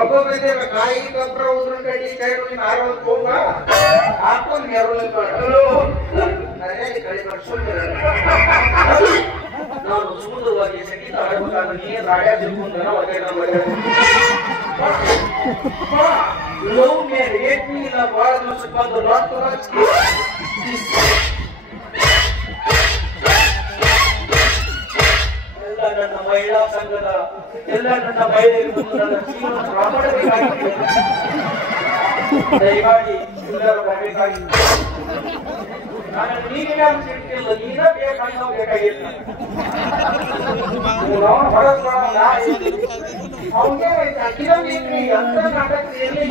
ಒಬ್ಬೊಬ್ಬರಿಗೆ ಕಾಯಿ ಗೊಬ್ಬರ ಉದ್ರ ಕಡಿ ಕೈಡು ಆರೋಗ್ಯ ಹೋಗ ಹಾಕೊಂಡು ನೆರಳು ಕಳಿ ಬರ್ಸುತ್ತಿರ ನಾವು ಸುಂದರವಾಗಿ ಸಂಗೀತ ಆಡಬೇಕಾದ್ರೆ ನೀ ರಾಯ ತಿಳ್ಕೊಂಡ ಲವ್ ಮೇಲೆ ಏಟ್ನಿ ಇಲ್ಲ ಬಹಳ ದಿವಸಕ್ಕೆ ಬಂದು ಎಲ್ಲ ನನ್ನ ಮಹಿಳಾ ಸಂಘದ ಎಲ್ಲ ನನ್ನ ಮಹಿಳೆಯರು ನನ್ನ ಜೀವನ ಕಾಪಾಡಬೇಕಾಗಿದೆ ದಯಮಾಡಿ ಎಲ್ಲರೂ ಬರಬೇಕಾಗಿದೆ ನಾನು ನೀನೇ ಅನ್ಸಿರ್ತಿಲ್ಲ ನೀನೇ ಬೇಕಾಗಿ ಬೇಕಾಗಿಲ್ಲ ಅವನಿಗೆ ಅಖಿಲ ಬೇಕ್ರಿ ಅಂತ ನಾಟಕ ಎಲ್ಲಿ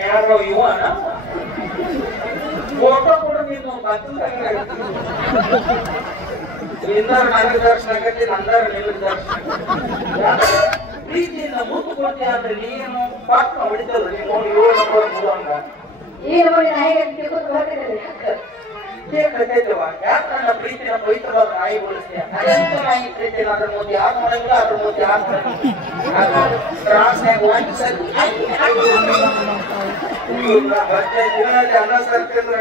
ಯಾರೋ ಇವನ ಫೋಟೋ ಕೂಡ ನೀನು ಇಂದಾರು ನನಗೆ ದರ್ಶನ ಆಗತ್ತೆ ನಂದಾರು ನಿಮಗೆ ದರ್ಶನ ಪ್ರೀತಿಯಿಂದ ಮುತ್ತು ಕೊಡ್ತೀಯ ಅಂದ್ರೆ ನೀನು ಪಾತ್ರ ಹೊಡಿತಲ್ಲ ನೀನು 7 ನಂಬರ್ ಮೂವಂಗ ಯಾಕೆ ನನ್ನ ಪ್ರೀತಿನ ಪವಿತ್ರವಾದ ನಾಯಿ ಬಳಸ್ತೀಯ ಅದೆಂತ ನಾಯಿ ಪ್ರೀತಿ ಅದ್ರ ಮುಂದೆ ಯಾರು ಮಾಡಂಗಿಲ್ಲ ಅದ್ರ ಮುಂದೆ ಯಾರು ತ್ರಾಸಾಗಿ ವಾಂಚಿಸಲು ದಿನದಲ್ಲಿ ಅನ್ನ ಸರ್ಕಂದ್ರೆ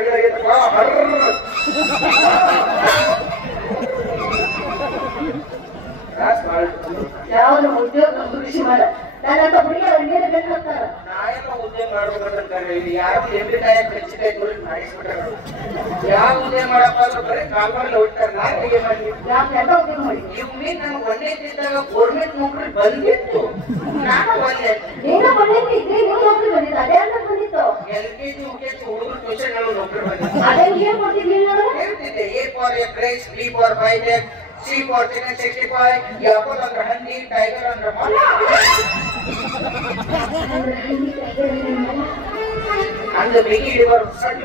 ಯಾವ್ದು ಉದ್ಯೋಗ ಕೃಷಿ ಮಾಡ ನಾನಂತ ಹುಡುಗಿ ಅವ್ರಿಗೆ ಬೇಕಾಗ್ತಾರ ನಾಯಕ ಉದ್ಯೋಗ ಮಾಡ್ಬೇಕಂತಾರೆ ಇಲ್ಲಿ ಯಾರು ಎಂಬಿಕಾಯ ಕಚ್ಚಿಕಾಯಿ ತೋರಿ ಮಾಡಿಸ್ಬಿಟ್ಟಾರ ಯಾವ ಉದ್ಯೋಗ ಮಾಡಪ್ಪ ಬರೀ ಕಾಲ್ಮಲ್ಲಿ ಹೊಡ್ತಾರೆ ನಾನು ಹೇಗೆ ಮಾಡಿ ಎಂತ ಉದ್ಯೋಗ ಮಾಡಿ ನೀವು ಮೀನ್ ನನಗೆ ಒಂದೇದಿದ್ದಾಗ ಗೌರ್ಮೆಂಟ್ ನೌಕರಿ ಬಂದಿತ್ತು ನಾನು ಬಂದೆ ನೀನು ಬಂದಿದ್ದೆ ನೀವು ನೌಕರಿ ಬಂದಿತ್ತು ಅದೇ ಅಂತ ಬಂದಿತ್ತು LKG UKG ಹುಡುಗರು ಟ್ಯೂಷನ್ ನೌಕರಿ ಬಂದಿತ್ತು ಅದೇ ಏನ್ ಕೊಡ್ತಿದ್ವಿ ಹೇಳ್ತಿದ್ದೆ A for X, B for Bike, C for Chicken 65, Apple ಅಂದ್ರೆ ಹಂದಿ, ಟೈಗರ್ ಅಂದ್ರೆ ಮಲ್ಲ ಅಂದ್ರೆ ಬಿಗಿ ಹಿಡಿಬಾರ್ದು ಸಣ್ಣ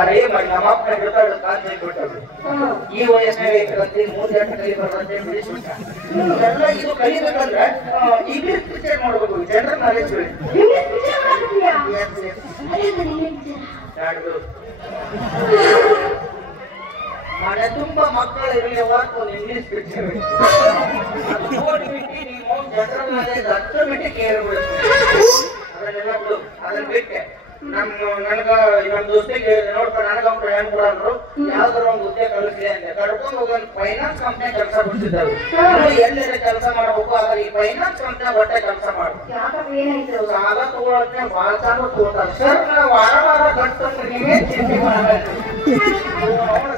ಅರೇ ನಮ್ಮಪ್ಪ ಹೇಳ್ತಾಳು ಕಾಲ್ ಕೊಟ್ಟರು ಈ ವಯಸ್ಸಿನಾಗ ಐತಂತೆ 3 ಗಂಟೆ ಕಲಿಬಾರ್ದಂತೆ ಬಿಡಿಸ್ಬಿಟ್ಟ ಎಲ್ಲ ಇದು ಕಲಿಬೇಕಂದ್ರೆ ಇಂಗ್ಲಿಷ್ ಪಿಕ್ಚರ್ ಮಾಡ್ಬೇಕು ಜನರಲ್ ನಾಲೆಜ್ ಮನೆ ತುಂಬಾ ಮಕ್ಕಳು ಇರಲಿ ಹೊರತು ಒಂದು ಇಂಗ್ಲಿಷ್ ಪಿಕ್ಚರ್ ನೋಡ್ಬಿಟ್ಟು ನೀವು ಜನರಲ್ ನಾಲೆಜ್ ಆಟೋಮೆಟಿಕ್ ಏರ್ಬಿಡುತ್ತೆ ಅದನ್ನೆಲ್ಲ ಬಿಡು ಅದನ್ನ ಬಿಟ್ಟೆ ನನಗ ಇನ್ನೊಂದು ದೋಸ್ತಿಗೆ ನೋಡ್ಕೊಂಡು ನನಗ ಹೆಣ್ ಕೊಡಂದ್ರು ಯಾವ್ದಾರ ಒಂದು ಉದ್ಯೋಗ ಕಲಿಸ್ಲಿ ಅಂತ ಕರ್ಕೊಂಡು ಹೋಗಿ ಫೈನಾನ್ಸ್ ಕಂಪ್ನಿ ಕೆಲಸ ಬಿಡ್ತಿದ್ದಾರೆ ಎಲ್ಲೆಲ್ಲ ಕೆಲಸ ಮಾಡ್ಬೇಕು ಆದ್ರೆ ಈ ಫೈನಾನ್ಸ್ ಕಂಪ್ನಿ ಒಟ್ಟೆ ಕೆಲಸ ಮಾಡ್ಬೇಕು ಸಾಲ ತಗೊಳಕ್ಕೆ ಬಹಳ ಸಾಲ ತಗೋತಾರೆ ಸರ್ ನಾವು ವಾರ ಕಟ್ತಂದ್ರೆ ನೀವೇ ಚಿಂತೆ ಮಾಡಬೇಕು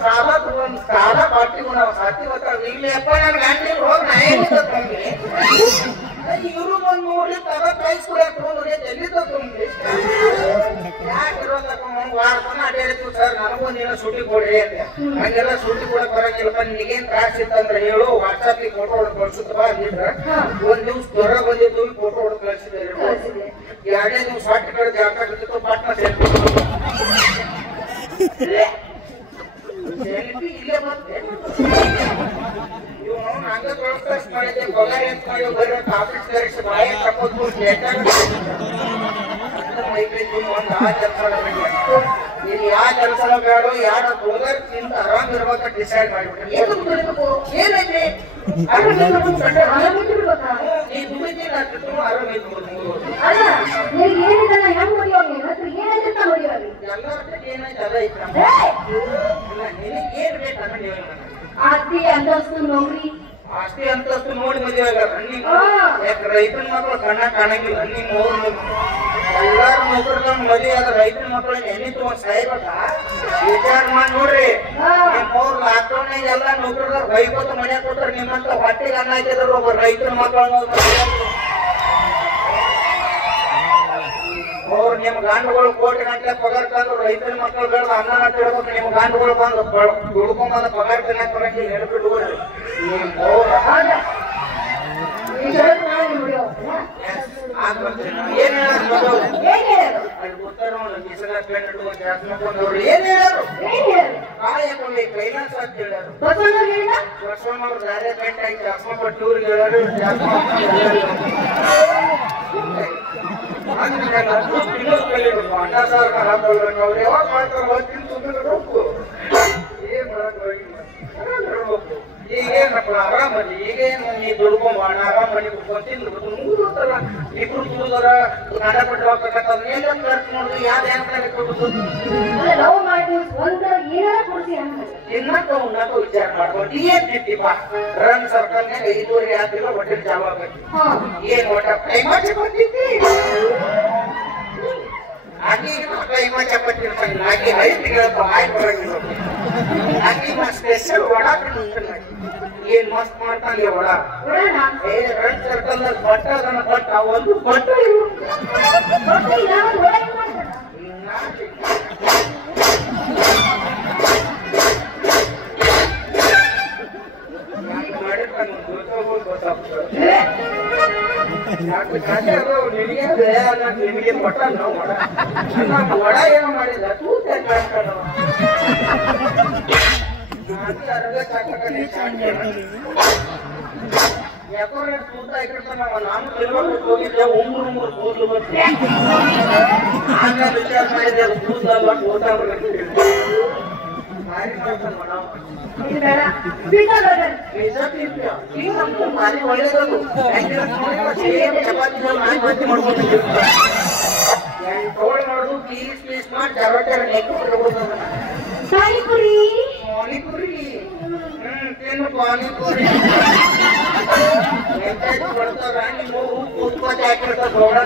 ಸಾಲ ತಗೊಂಡು ಸಾಲ ಪಾರ್ಟಿಗೂ ನಾವು ಸಾಧ್ಯ ಗೊತ್ತಾಗ ಇಲ್ಲಪ್ಪ ನನ್ಗೆ ಹ್ಯಾಂಡಿಲ್ ಹೋಗಿ ನಾ ಏನಿದೆ ತಂಗಿ ಇವರು ಒಂದು ನೋಡಿ ತಗ ಕೈಸ್ಕೊಡಕ್ ಹೋಗಿ ಎಲ್ಲಿ ತಗೊಂಡ್ರಿ ಅಡ್ಡಾಡಿತ್ತು ಸರ್ ನನಗೊಂದಿನ ಸೂಟಿ ಕೊಡ್ರಿ ಅಂತ ಹಂಗೆಲ್ಲ ಸೂಟಿ ಕೊಡಕ್ ಬರಂಗಿಲ್ಲಪ್ಪ ನಿನಗೇನ್ ತ್ರಾಸ ಇತ್ತಂದ್ರೆ ಹೇಳು ವಾಟ್ಸಾಪ್ ಫೋಟೋ ಹೊಡೆದು ಕಳ್ಸುತ್ತಪ್ಪ ಅಂದಿದ್ರ ಒಂದ್ ದಿವ್ಸ ಜ್ವರ ಬಂದಿದ್ದು ಫೋಟೋ ಹೊಡೆದು ಕಳ್ಸಿದ್ದೆ 2ನೇ ದಿವ್ಸ ಹೊಟ್ಟೆ ಕಡೆ ಜಾಕಿತ್ತು ಪಟ್ನ ಸೆಲ್ಫಿ ಇಲ್ಲೇ ಮತ್ತೆ ಇವನು ಹಂಗ ಕಳಿಸ್ತಾಸ್ ಮಾಡಿದ್ದೆ ಪಗಾರ ಎಂತ ಮಾಡಿ ಬರೀ ಆಫೀಸ್ ಕರೆಸಿ ಬಾಯಿ ತಕ್ಕೋದು ನೀನ್ ಯಾವ ಕೆಲಸ ಬೇಡ ಯಾರ ಹುಡುಗರ್ ತಿಂತ ಆರಾಮ್ ಇರ್ಬೇಕ ಡಿಸೈಡ್ ಮಾಡಿಬಿಟ್ರೆ ಏನೈತಿ ನೀ ದುಡಿತೀನಿ ಆರಾಮ ಏನೈತೆ ಅದ ಐತಿ ನಿನಗೆ ಏನ್ ಬೇಕು ಅನ್ನೋ ಆಸ್ತಿ ಅಂತಸ್ತು ನೌಕರಿ ಆಸ್ತಿ ಅಂತಸ್ತು ನೋಡಿ ಮದುವೆ ಆಗಾರ ಯಾಕೆ ರೈತನ ಮಕ್ಕಳು ಕಣ್ಣ ಕಾಣಂಗಿಲ್ಲ ನಿಮ್ಮ ಎಲ್ಲಾರು ನೌಕರಿಗಳನ್ನ ಮದುವೆ ಆದ್ರೆ ರೈತನ ಮಕ್ಕಳನ್ನ ಎಣ್ಣೆ ತಗೊಂಡ್ ಸಾಯ್ಬೇಕಾ ವಿಚಾರ ಮಾಡಿ ನೋಡ್ರಿ ನಿಮ್ಮವ್ರು ಲಾಕ್ಡೌನ್ ಎಲ್ಲ ನೌಕರಿದಾರ ಬೈಕೋತ ಮನೆ ಕೊಟ್ರೆ ನಿಮ್ಮಂತ ಹೊಟ್ಟೆಗೆ ಅನ್ನ ಹಾಕಿದ್ರು ಒಬ್ಬ ರೈತನ ಮಕ್ಕಳನ್ನ ಅವ್ರು ನಿಮ್ ಗಂಡುಗಳು ಕೋಟಿ ಗಂಟೆ ಪಗಾರ ತಂದ್ರು ರೈತನ ಮಕ್ಕಳು ಬೆಳೆದ ಅನ್ನ ತಿಳ್ಬೇಕು ನಿಮ್ ಗಂಡುಗಳು ಬಂದು ದುಡ್ಕೊಂಬಂದ ಪಗಾರ ತಿನ್ನಕ್ ಬರಂಗಿಲ್ಲ ಹೇಳ್ಬಿಟ್ಟು ಏನ್ ಹೇಳೋರು ಏನ್ ಹೇಳೋರು ಕಾಯಕೊಂಡಿ ಕೈಲಾಸ ಅಂತ ಹೇಳೋರು ಬಸವಣ್ಣವ್ರು ಬೇರೆ ಗಂಟೆ ಆಗಿ ಜಾಸ್ಮ ಟೂರ್ಗೆ ಹೇಳೋರು ಅಣ್ಣ ಸಾರ್ ಹಾಕೊಳ್ಬೇಕು ಅವ್ರು ಯಾವಾಗ ಮಾಡ್ತಾರ ತಿನ್ಸು ಏನ್ ಮಾಡಕ್ ಈಗೇನಪ್ಪ ಆರಾಮದಿ ಈಗೇನು ನೀ ದುಡ್ಕೊಂಡ್ ಅಣ್ಣ ಆರಾಮ್ ಮನೆ ಕುಡ್ಕೊಂಡ್ ತಿಂದ್ಬಿಟ್ಟು ಇಬ್ರು ತುಳಿದಾರ ಗಂಡ ಬಿಟ್ಟು ಹೋಗ್ತಕ್ಕಂಥ ಎಲ್ಲ ಖರ್ಚು ಮಾಡುದು ಯಾವ್ದು ಹೆಂಗ್ ಕೊಡುದು ಲವ್ ಮಾಡಿ ಒಂದು ಏನಾರ ಕೊಡ್ಸಿ ತಿನ್ನಕ್ಕ ಉಣ್ಣಕ್ಕ ವಿಚಾರ ಮಾಡ್ಕೊಂಡು ಏನ್ ತಿಂತೀಪ ರನ್ ಸರ್ಕಲ್ನಾಗ 5:30 ಆತಿಲ್ಲ ಹೊಟ್ಟೆ ಚಾಲು ಆಗೈತಿ ಏನ್ ಒಟ್ಟ ಕೈಮಾ ಚಪಾತಿ ಆಕಿ ಕೈಮಾ ಚಪಾತಿ ಇರ್ತಾನೆ ಆಕಿ ಹೈಟಿಗೆ ಆಯ್ ಬರಂಗಿಲ್ಲ ಆಕಿ ಸ್ಪೆಷಲ್ ವಡಾ ಏನ್ ಮಸ್ತ್ ಮಾಡ್ತಾನೆ ವಡಾ ಏ ರನ್ ಸರ್ಕಲ್ನಾಗ ಬಟ್ಟ ಅದನ್ನ ಬಟ್ಟ ಒಂದು ಬಟ್ಟ ನಿನಗೆ ಕೊಟ್ಟ ವಡ ಏನೋ ಮಾಡಿದ ಯಾಕೋ ತೂತ ಇಟ್ಟಿರ್ತಾನ ನಾನು ಹೋಗಿದ್ದೆ ಉಂಗುರು ಕೂದಲು ಬಂತು ಆಮೇಲೆ ವಿಚಾರ ಮಾಡಿದೆ ಅದು ಕೂದಲಲ್ಲ ಊಟ ಭಾರಿ ಮಾಡ್ತಾನ ಭಾರಿ ಒಳ್ಳೇದದು ಚಪಾತಿ ಮಾಡ್ಕೊಂಡು ಮಾಡೋದು ಪೀಸ್ ಮಾಡಿ ಪಾನಿಪುರಿ ಪಾನಿಪುರಿ ತಿನ್ನು ಪಾನಿಪುರಿ ಕೊಡ್ತಾರ ನೀವು ಕೂತ್ಕೋತಿ ಹಾಕಿರ್ತಾರ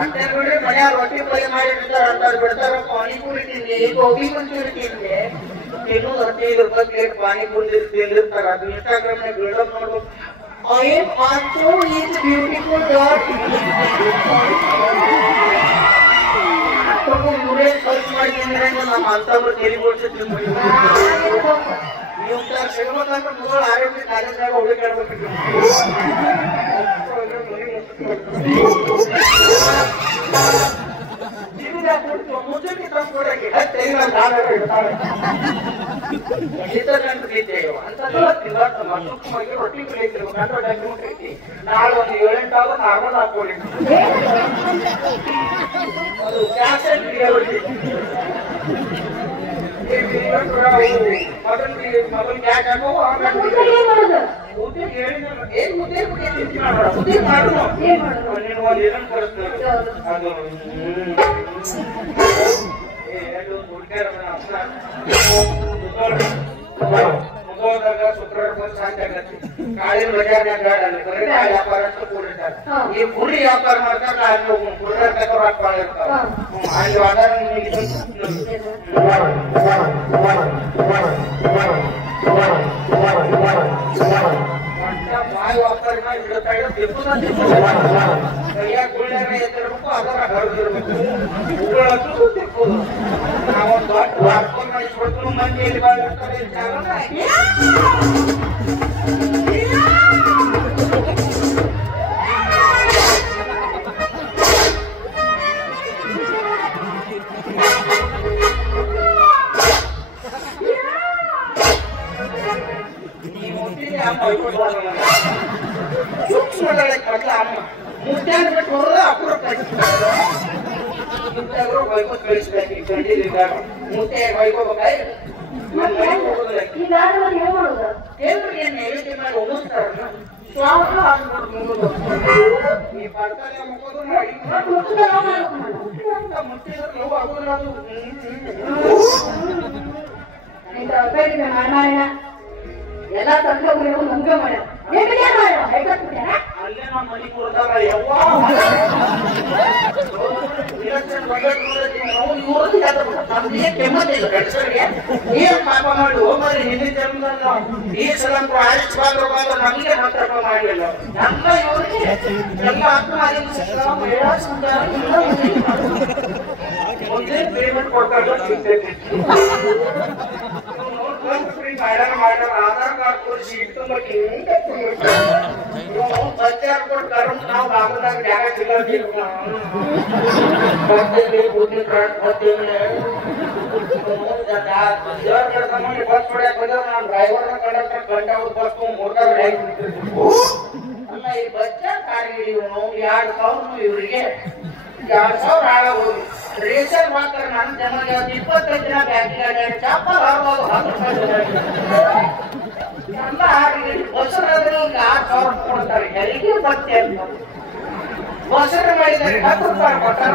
ಅಷ್ಟೇ ನೋಡಿ ಮನೆಯ ರೊಟ್ಟಿ ಪಲ್ಯ ಮಾಡಿರ್ತಾರ ಅಂತ ಬಿಡ್ತಾರ ಪಾನಿಪುರಿ ತಿಂದೆ ಗೋಬಿ ಮಂಚೂರಿ ತಿಂದೆ ತಿನ್ನೋದು 15 ರೂಪಾಯಿ ಪ್ಲೇಟ್ ಪಾನಿಪುರಿ ತಿಂದಿರ್ತಾರ ಅದು ಇನ್ಸ್ಟಾಗ್ರಾಮ್ ನಾಗ ಬಿಲ್ಡಪ್ ಮಾಡ್ಬೇಕು I am also is beautiful dot ಇವರೇ ಖರ್ಚು ಮಾಡಿದ್ರೆ ನಮ್ಮ ಅಂತವ್ರು ತೆಲಿಗೊಳಿಸಿದ್ರು ನೀವು ಶ್ರೀಮಂತ ಮಗಳು ಆರೋಗ್ಯ ಕಾರ್ಯಕ್ರಮ ಹುಡುಕಾಡ್ಬೇಕು ಮುಂಚೆ ತಂದ್ಕೊಡಕ್ಕೆ ರೊಟ್ಟಿ ಕಲಿತಿರ್ಬೇಕು ನಾಳೆ ಒಂದು 7-8 ಆಗ ನಾರ್ಮಲ್ ಹಾಕೊಳ್ಳಿ ಅದು ಗ್ಯಾಸ್ ಮೊದಲು ಗ್ಯಾಸ್ ಹಾಕೋ ಏನ್ ಮುದ್ದೆ ಮುದ್ದೆ ಮಾಡು ನೀನು ಒಂದು ಇದನ್ನು ಕೊಡಿಸ್ತೇವೆ ಅದು ಮುಗೋದಾಗ ಶುಕ್ರವಾರ ಬಂದು ಶಾಂತಿ ಆಗತ್ತೆ ಕಾಳಿನ ಬಜಾರ್ನಾಗ ಬರೀ ಕಾಳಿ ವ್ಯಾಪಾರ ಅಂತ ಕೂಡಿರ್ತಾರೆ ಈ ಕುರಿ ವ್ಯಾಪಾರ ಮಾಡ್ತಾರೆ ಅಲ್ಲಿ ಕುರಿದಾರ ತಗೋರು ಹಾಕ್ಬಾಳ ಇರ್ತಾವ ಅಲ್ಲಿ ಆಧಾರ ಬಾಯಿ ವ್ಯಾಪಾರ ಮಾಡಿ ಬಿಡ್ತಾ ಕೈಯಾಗ ಗುಳ್ಳ್ಯಾಗ ಎತ್ತಿರ್ಬೇಕು ಅದರ ಹರಿದಿರ್ಬೇಕು ಉಗುಳತ್ತು ತಿಪ್ಪುದು ನಾವೊಂದು ದೊಡ್ಡ ವಾರ್ಕೊಂಡು ಮಾಡಿಸ್ಬಿಡ್ತು ಮಂದಿ ಎಲ್ಲಿ ಬಾಳ ಇರ್ತಾರೆ ಸೂಕ್ಷ್ಮದೊಳಗೆ ಅಮ್ಮ ಮುತ್ಯಾಗ ಬಿಟ್ಟು ಹೋದ್ರೆ ಅಪರೂಪ ಮುತ್ಯಾಗರು ಬೈಕೋತ್ ಕಳಿಸ್ಬೇಕು ಈಗ ಗಂಡಿಲಿದ್ದಾಗ ಮುತ್ಯಾಗ ಬೈಕೋಬೇಕಾಯ್ ದೇವ್ರಿಗೆ ನೈವೇದ್ಯ ಮಾಡಿ ಒಗಿಸ್ತಾರಲ್ಲ ಸ್ವಾಮಿ ಹಾಕ್ಬಿಟ್ಟು ಈ ಪಡ್ತಾನೆ ಮುಕ್ಕೋದು ಮಾಡಿ ಮುಟ್ಟಿದ್ರೆ ನೋವು ಆಗೋದಿಲ್ಲ ಅದು ಎಲ್ಲ ತಂದ್ರೆ ಮುಂಗ ಮಾಡ ಅಲ್ಲೇ ನಮ್ಮ ಮನೆ ಕೊಡ್ತಾರ ಯವ್ವ ಏನ್ ಪಾಪ ಮಾಡಿ ಹೋಗ್ಬಾರಿ ಹಿಂದಿನ ಜನ್ಮದಲ್ಲ ಈ ಸಲ ಆಯುಷ್ ಬಾಂದ್ರ ಬಾಂದ್ರ ನಮಗೆ ಮಾತ್ರ ಮಾಡಲಿಲ್ಲ ಎಲ್ಲ ಇವ್ರಿಗೆ ಎಲ್ಲ ಒಂದೇ ಪೇಮೆಂಟ್ ಕೊಡ್ತಾರೆ ಸಿಗ್ತೈತಿ ಮಾಡ್ಯಾರ ಆಧಾರ್ ಕಾರ್ಡ್ ತೋರಿಸಿ ಇಟ್ಟು ಮತ್ತೆ ಬಚ್ಚಾರ್ ಕೊಟ್ಟು ಕರ್ಮ ನಾವು ಬಾಗದಾಗ ಜಾಗ ಸಿಗಲ್ಲ ಬಸ್ ಹೊಡ್ಯಾಕ ಬಂದ್ರೆ ನಾನು ಡ್ರೈವರ್ನ ಕಂಡಕ್ಟರ್ ಗಂಟೆ ಬಸ್ ಮೂರ್ತಾರ ಅಲ್ಲ ಈ ಬಚ್ಚ ಕಾರಿಗೆ ಇವನು 2,000 ಇವರಿಗೆ 2,000 ಹಾಳಾಗೋದು ರೇಷನ್ ಮಾತ್ರ ನನ್ನ ಜಮಗೆ 25 ದಿನ ಬ್ಯಾಂಕಿಗೆ ಚಪ್ಪಲ್ ಹಾಕೋದು 10 ರೂಪಾಯಿ ಎಲ್ಲ ಹಾಗೆ ಬಸ್ಸರಾದ್ರೆ 6,000 ಕೊಡ್ತಾರೆ ಹೆರಿಗೆ ಬತ್ತೆ ಅಂತ ಬಸ್ಸರ ಮಾಡಿದರೆ 10 ರೂಪಾಯಿ ಕೊಟ್ಟಾರ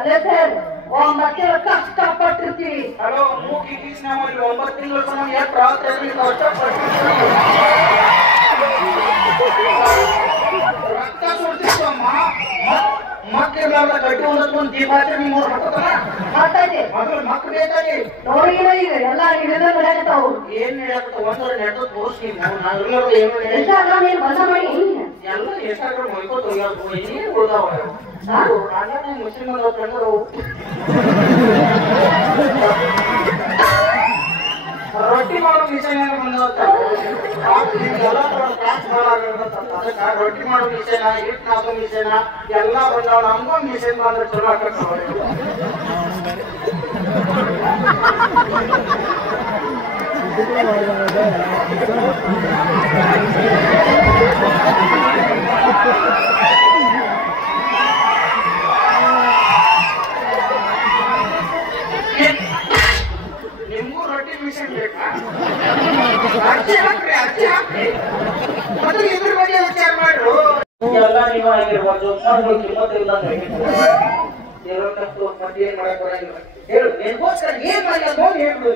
ಅದೇ ಸರ್ 9 ತಿಂಗಳು ಕಷ್ಟಪಟ್ಟಿರ್ತೀವಿ. ಹಲೋ ಮೂಕಿ ಕೀಸ್ ನಮ್ಮಲ್ಲಿ 9 ತಿಂಗಳು ನಮ್ಗೆ ಎಷ್ಟು ರಾತ್ರಿ ಕಷ್ಟಪಟ್ಟಿರ್ತೀವಿ ರಕ್ತ ಸುಡ್ತಿತ್ತಮ್ಮ ಮಕ್ಕಳೆಲ್ಲ ಗಟ್ಟಿ ಒಂದೊಂದು ದೀಪಾಚರಣೆ 3 ಹಾಕೋತಾರ ಮಾತಾಡಿ ಮೊದಲು ಮಕ್ಕಳು ಬೇಕಾಗಿ ನೋಡಿ ಈಗ ಎಲ್ಲ ಇದೆಲ್ಲ ನಡೆಯಕತ್ತಾವು. ಏನ್ ನಡೆಯತ್ತ ಒಂದರ ನಡೆದು ತೋರಿಸ್ತೀನಿ ನಾವೆಲ್ಲರೂ ಏನು ನೀನು ಬಂದ ಮಾಡಿ ಎಲ್ಲ ಎಷ್ಟಾದ್ರೂ ಮೊಯ್ಕೋತ ಹೋಗ್ಯಾವ ಏನೇ ಉಳ್ದಾವ ಮುಸ್ಲಿಮ್ ಕಂಡ್ರು ರೊಟ್ಟಿ ಮಾಡೋ ಮಿಷನ್ ಏನು ಬಂದವತ್ತ ರೊಟ್ಟಿ ಮಾಡೋ ಮಿಷನ್ ಹಿಟ್ಟು ಹಾಕೋ ಮಿಷನ್ ಎಲ್ಲ ಬಂದವ ನಮ್ಗೊಂದು ಮಿಷನ್ ಬಂದ್ರೆ ಚಲೋ ಆಗ್ತದೆ ನಿಮ್ಗೂ ರೊಟ್ಟಿ ಮಿಷನ್ ಬೇಕಾ ಅರ್ಜಿ ಹಾಕ್ರಿ ಮತ್ತೆ ಇದ್ರ ಬಗ್ಗೆ ವಿಚಾರ ಮಾಡ್ರು ಎಲ್ಲ ನೀವು ಆಗಿರ್ಬೋದು ಕಿಮ್ಮತ್ತು ಇಲ್ಲಂದ್ರೆ ಮತ್ತೆ ಏನ್ ಮಾಡಕ್ ಬರಂಗಿಲ್ಲ ಹೇಳು ನಿನ್ಗೋಸ್ಕರ ಏನ್ ಮಾಡಿಲ್ಲ ನೋಡಿ ಹೇಳ್ಬಿಡು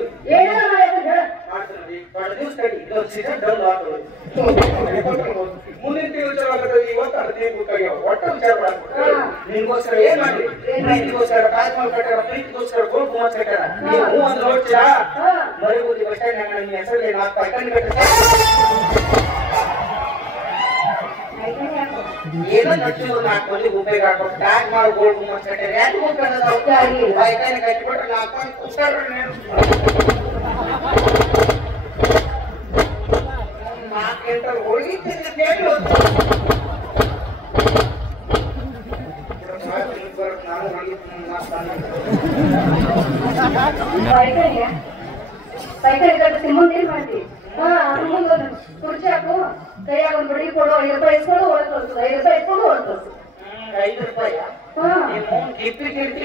ಮಾಡ್ತೀವಿ ಬಹಳ ದಿವಸ ತಡಿ ಇದೊಂದು ಸೀಸನ್ ಡೌನ್ ಆಗ್ತದೆ ಮುಂದಿನ ತಿಂಗಳು ಚಲೋ ಆಗತ್ತೆ ಇವತ್ತು ಅರ್ಧಿ ಗೊತ್ತಾಗ್ಯಾವ ಒಟ್ಟ ವಿಚಾರ ಮಾಡ್ಬಿಟ್ಟು ನಿನ್ಗೋಸ್ಕರ ಏನ್ ಮಾಡಿ ಪ್ರೀತಿಗೋಸ್ಕರ ತಾಜ್ಮಹಲ್ ಕಟ್ಟಾರ ಪ್ರೀತಿಗೋಸ್ಕರ ಗೋಲ್ ಗುಮ್ಮತ್ ಕಟ್ಟಾರ ನೀವು ಹೂ ಒಂದು ನೋಡ್ತೀರಾ ಮರಿಬೂದಿ ಬಸ್ ಸ್ಟ್ಯಾಂಡ್ ನಾಗ ನಿಮ್ಮ ಹೆಸರಲ್ಲಿ 4 ಪೈಕಣಿ ಕಟ್ಟ ಏನೋ ನಡ್ಸಿದ್ರು 4 ಮಂದಿ ಗುಂಪೆಗೆ ಹಾಕೊಂಡು ಟ್ಯಾಗ್ ಮಾಡಿ ಗೋಲ್ ಗುಮ್ಮತ್ ಕಟ್ಟಾರ ಯಾಕೆ ಹೋಗ್ತಾರ ಪೈಕಣಿ ಕಟ್ಟಿಬಿಟ್ರೆ 4 ಮಂದಿ ಕೂತಾರ ಹೋಗಿ ಪೈಕಣಿ ಕಟ್ಟಿಸಿ ಮುಂದೆ ಏನ್ ಮಾಡ್ತೀವಿ ಮುಂದೆ ಕುರ್ಚಿ ಹಾಕು ಕೈಯಾಗ ಒಂದು ಬಡಿ ಕೊಡು 5 ರೂಪಾಯಿ ಇಸ್ಕೊಂಡು ಒಳಗೆ ಕಳ್ಸೋದು 5 ರೂಪಾಯಿ ಇಸ್ಕೊಂಡು ಒಳಗೆ ಕಳ್ಸೋದು 5 ರೂಪಾಯಿ ಕಿಪ್ಪಿ ಕಿರ್ತಿ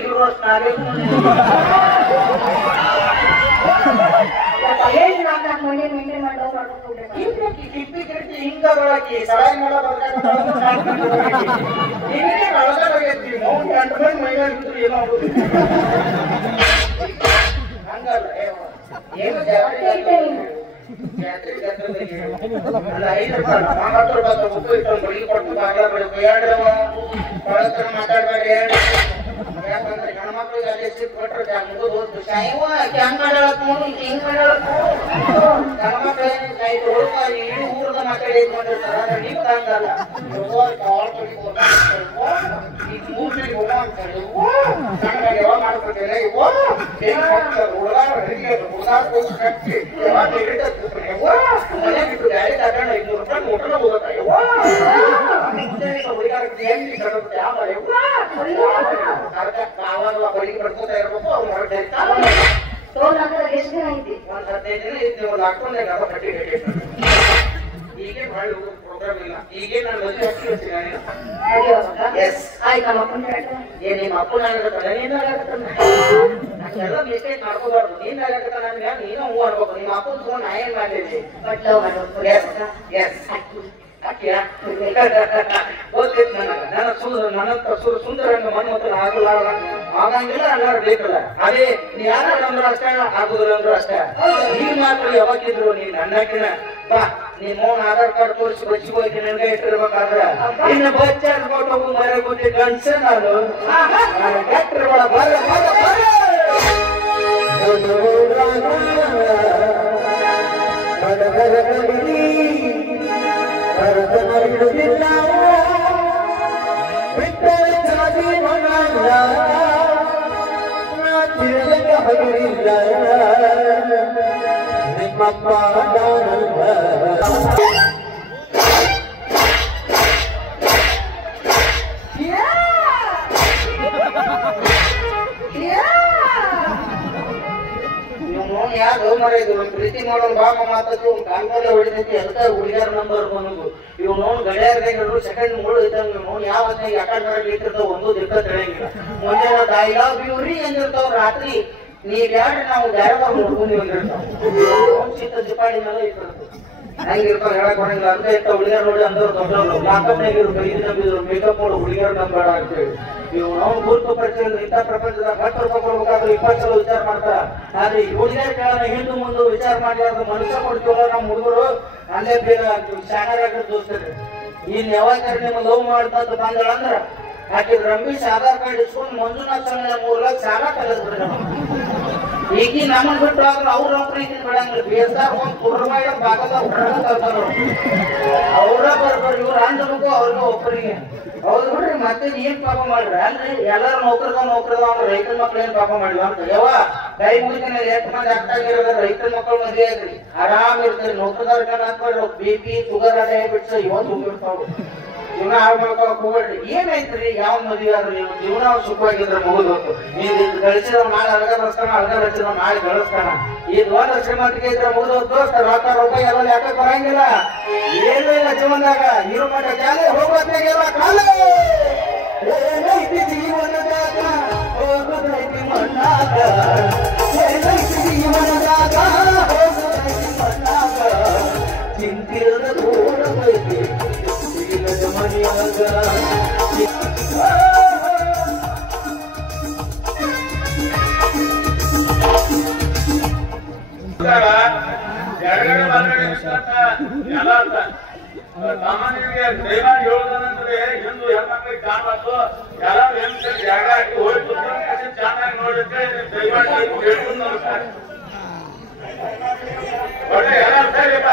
ಕಿಪ್ಪಿ ಕಿರ್ತಿ ಹಿಂಗ ಒಳಗೆ ಸರಾಯಿ ಮಾಡ ಏನೋ ಹಂಗಲ್ಲ ಏನು ಜಾತ್ರೆ ಅಲ್ಲ 5 ರೂಪಾಯಿ 40 ರೂಪಾಯಿ ಉಪ್ಪು ಇಟ್ಟು ಬಳಿ ಕೊಟ್ಟು ಬಾಗ್ಲ ಬೆಳಕು 2 ಬಳತರ ಮಾತಾಡ್ಬೇಡಿ ಯಾಕಂದ್ರೆ ಹೆಣ್ಮಕ್ಳಿಗೆ ಅದೇ ಸಿಟ್ಟು ಕೊಟ್ಟರೆ ಮುಗಿದು ಹೋದ್ರು ಸಾಯವ ಹೆಂಗ್ ಮಾಡಾಳತ್ ನೋಡು ಹಿಂಗ್ ಮಾಡಾಳತ್ ಹೆಣ್ಮಕ್ಳು ಏನಿಲ್ಲ ಇಡೀ ಊರದ ಮಕ್ಕಳು ಏನ್ ಮಾಡಿರ್ತಾರ ನೀವು ಹಂಗಲ್ಲ ಈಗ 3 ತಿಂಗಳಿಗೆ ಹೋಗ ಅಂತಾರೆ ನನಗೆ ಯಾವಾಗ ಮಾಡ್ಕೊಡ್ತೇನೆ ಹುಡುಗಾರ ಹೋಗಿ ಕಟ್ಟಿ ಯಾವಾಗ ಮನೆ ಬಿಟ್ಟು ಗಾಡಿ ತಗೊಂಡ 500 ರೂಪಾಯಿ ಊಟನ ಹೋಗತ್ತ ಹುಡುಗಾರಕ್ಕೆ ಹೆಂಗ್ ಕಟ್ಟುತ್ತೆ ಆವಾಗ ಬಳಿಗೆ ಬಡ್ಕೋತಾ ಇರ್ಬೇಕು ಅವ್ರು ಹೊರಗೆ ಎಷ್ಟು ದಿನ ಐತಿ ಒಂದ್ 15 ದಿನ ಇದ್ದು ಒಂದು ಹಾಕೊಂಡೆ ಗಬ್ಬ ಕಟ್ಟಿ ಈಗೇ ಭಾಳ ಪ್ರೋಗ್ರಾಮ್ ಇಲ್ಲ ಈಗೇ ನಾನು ಮದುವೆ ಹಾಕ್ತೀನಿ ಏನ್ ನಿಮ್ಮ ಅಪ್ಪನ ಆಗತ್ತ ನೀನ್ ಆಗತ್ತ ಎಲ್ಲ ಮಿಸ್ಟೇಕ್ ಮಾಡ್ಕೋಬಾರ್ದು ನೀನ್ ಆಗತ್ತ ನನ್ಗೆ ನೀನು ಹೂ ಅನ್ಬೇಕು ನಿಮ್ಮ ಅಪ್ಪನ ತಗೊಂಡು ನಾ ಏನ್ ಮಾಡಿದ್ವಿ ಗೊತ್ತಿತ್ತು ನನಗ ನನ್ನ ಸುಂದರ ಮನ್ಮತನ ಆಗಂಗಿಲ್ಲ ಎಲ್ಲಾರು ಬೇಕಲ್ಲ ಅದೇ ನೀ ಯಾರು ಅಂದ್ರು ಅಷ್ಟೇ ಆಗುದಿಲ್ಲ ಅಂದ್ರು ಅಷ್ಟೇ ನೀನ್ ಮಾತ್ರ ಯಾವಾಗಿದ್ರು ನೀನ್ ನನ್ನಕಿನ ಬಾ ನೀನ್ ಮೌನ ಆಧಾರ್ ಕಾರ್ಡ್ ತೋರಿಸಿ ಬಚ್ಚಿಗೆ ಹೋಗಿ ನನಗೆ ಇಟ್ಟಿರ್ಬೇಕಾದ್ರ ಇನ್ನು ಬಚ್ಚ ಅನ್ಕೊಂಡು ಹೋಗಿ ಮರ ಕೊಟ್ಟಿ ಗಂಡ್ಸ ನಾನು ಡಾಕ್ಟರ್ ಒಳ ಬರ ಬರ ಬರ ಪ್ರೀತಿ ಮಾಡೋನ್ ಬಾ ಮಾತಾಡ್ತಿ ಅವ್ನ ಕಾಲ್ಮೇಲೆ ಹೊಡಿತೈತಿ ಅದಕ್ಕೆ ಹುಡುಗಿಯರ ನಂಬರ್ ಬಂದು ಇವ್ ನೋಡ್ ಗಡಿಯಾರದಾಗ ಸೆಕೆಂಡ್ ಮೂಳು ಇದ್ದಂಗ ನೋಡ್ ಯಾವ ಯಾಕಡೆ ಇಟ್ಟಿರ್ತಾವ ಒಂದು ದಿಕ್ಕ ತಿಳಿಯಂಗಿಲ್ಲ ಮುಂಜಾನೆ ಐ ಲವ್ ಯು ರೀ ಅಂದಿರ್ತಾವ ರಾತ್ರಿ ನೀವ್ ಯಾರು ನಾವು ಧಾರವಾಡ ನೋಡ್ಕೊಂಡು ಬಂದಿರ್ತಾವ ಜಿಪಾಡಿ ಮೇಲೆ ಇಟ್ಟಿರ್ತಾವ ಹೆಂಗಿರ್ತಾವ ಹೇಳಕ್ ಬರಂಗಿಲ್ಲ ಅಂತ ಇಂತ ಹುಡುಗಿಯರ್ ನೋಡಿ ಅಂದ್ರು ದೊಡ್ಡವರು ಲಾಕಪ್ನಾಗ ಕೈದಿ ನಂಬಿದ್ರು ಮೇಕಪ್ ಮಾಡು ಹುಡುಗಿಯರ್ ನಂಬೇಡ ಅಂತೇಳಿ ಇವ್ ನಾವು ಗುರುತು ಪರಿಚಯ ಇಂಥ ಪ್ರಪಂಚದಾಗ 10 ರೂಪಾಯಿ ಕೊಡ್ಬೇಕಾದ್ರೆ 20 ಸಲ ವಿಚಾರ ಮಾಡ್ತಾರ ಆದ್ರೆ ಈ ಹುಡುಗಿಯರ್ ಕೇಳೋಣ ಹಿಂದೂ ಮುಂದೆ ವಿಚಾರ ಮಾಡ್ಲಾರ್ದು ಮನುಷ್ಯ ಕೊಡ್ತೀವಲ್ಲ ನಮ್ಮ ಹುಡುಗರು ಅಲ್ಲೇ ಬೇಗ ಶಾಣರಾಗ ದೋಸ್ತರು ಇನ್ ಯಾವಾಗ ನಿಮ್ಮ ಲವ್ ಮಾಡ್ತಂತ ಬಂದಳಂದ್ರ ಆಕೆ ರಮೇಶ್ ಆಧಾರ್ ಕಾರ್ಡ್ ಇಸ್ಕೊಂಡು ಮಂಜುನಾಥ್ ಸಂಘ 3 ಲಕ್ಷ ಸಾಲ ತಗದ್ಬಿಡ್ರಿ ಈಗ ನಮ್ಮನ್ ಬಿಟ್ಟು ಆದ್ರೆ ಅವ್ರ ಪ್ರೀತಿ ಬಿಡಂಗಿಲ್ಲ ಬೇಸ್ದಾಗ ಒಂದ್ ಕುರ್ಮಾಯ ಭಾಗದ ಅವ್ರ ಬರ್ಬರ್ ಇವ್ರ ಅಂಜಬೇಕು ಅವ್ರಿಗೆ ಒಬ್ಬರಿಗೆ ಹೌದ್ ಬಿಡ್ರಿ ಮತ್ತೆ ಏನ್ ಪಾಪ ಮಾಡ್ರಿ ಅಲ್ರಿ ಎಲ್ಲಾರು ನೌಕರದ ಅವ್ರ ರೈತರ ಮಕ್ಳು ಏನ್ ಪಾಪ ಮಾಡಿವ ಅಂತ ಯಾವ ಕೈ ಮುಗಿದ 8 ಮಂದಿ ಆಗ್ತಾಗಿರೋದ್ರ ರೈತರ ಮಕ್ಕಳು ಮದ್ವೆ ಆಗ್ರಿ ಆರಾಮ್ ಇರ್ತಾರೆ ನೌಕರದಾರ ಕಣ ಹಾಕ್ಬೇಡ್ರಿ BP ಶುಗರ್ ಡಯಾಬಿಟಿಸ್ ಇವತ್ತು ಹೋಗಿರ್ತಾವ್ರು ಜೀವನ ಹಾಳು ಮಾಡ್ಕೊಳಕ್ ಹೋಗ್ಬೇಡ್ರಿ ಏನೈತ್ರಿ ಯಾವ ಮದುವೆ ಆದ್ರೂ ನೀವು ಜೀವನ ಸುಖವಾಗಿದ್ರೆ ಮುಗಿದು ನೀವು ಗಳಿಸಿದವ್ ನಾಳೆ ಅಳಗ ಹಚ್ಚಿದವ್ ನಾಳೆ ಗಳಿಸ್ತಾನ ಈ ದ್ವಾರ ಶ್ರೀಮಂತಿಗೆ ಇದ್ರೆ ಮುಗಿದು ದೋಸ್ತ ರೊಕ್ಕ ರೂಪಾಯಿ ಎಲ್ಲ ಯಾಕೆ ಬರಂಗಿಲ್ಲ ಏನೂ ಇಲ್ಲ ಜೀವನದಾಗ ಇರು ಮಠ ಜಾಲಿ ಹೋಗ್ಬೇಕಾಗಿಲ್ಲ ಕಾಲ ಏನೈತಿ ಜೀವನದಾಗ ಹೋಗೋದೈತಿ ಮಣ್ಣಾಗ ಏನೈತಿ ಜೀವನದಾಗ ಹೋಗೋದೈತಿ ಮಣ್ಣಾಗ ಚಿಂತಿರದ ದೂರವೈತಿ ಸಾಮಾನ್ಯರಿಗೆ ದೈವ ಹೇಳೋದಂದ್ರೆ ಹಿಂದೂ ಹೆಣ್ಮಕ್ಳಿಗೆ ಕಾಣಬಾರ್ದು ಎಲ್ಲರೂ ಹೆಣ್ಮಕ್ಳಿಗೆ ಜಾಗ ಹಾಕಿ ಹೋಗಿ ಚೆನ್ನಾಗಿ ನೋಡಿದ್ರೆ ದೈವ ಹೇಳ್ಕೊಂಡು ನಮಸ್ಕಾರ ಒಳ್ಳೆ ಎಲ್ಲ ಸರಿಯಪ್ಪ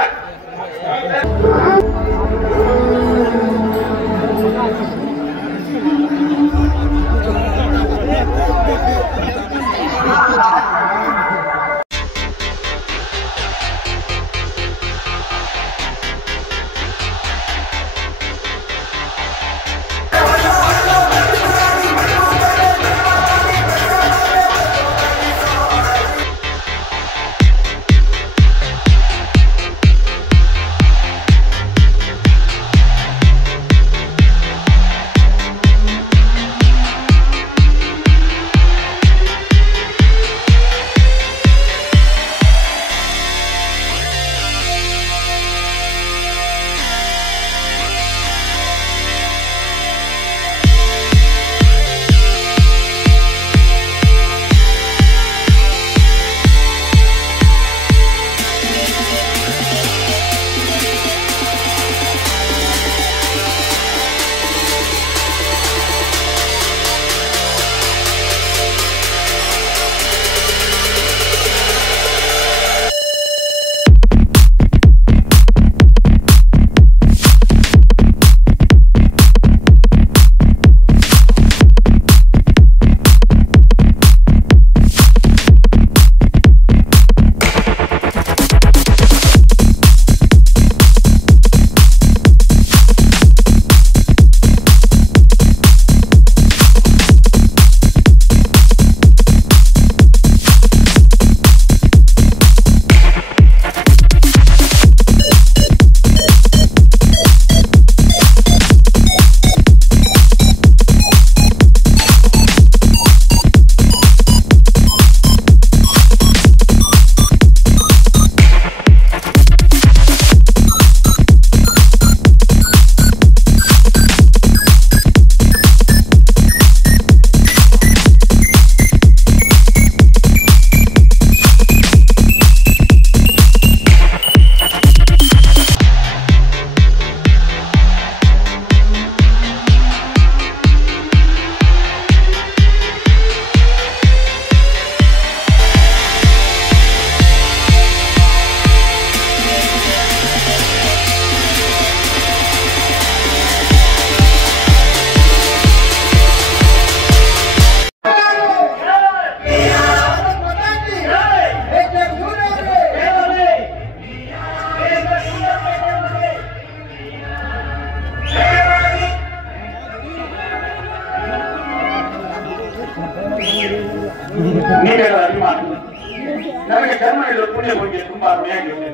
ನನಗೆ ಜನ್ಮದಲ್ಲಿ ಪುಣ್ಯ ಬಗ್ಗೆ ತುಂಬಾ ಋಣಿಯಾಗಿದ್ದೇನೆ.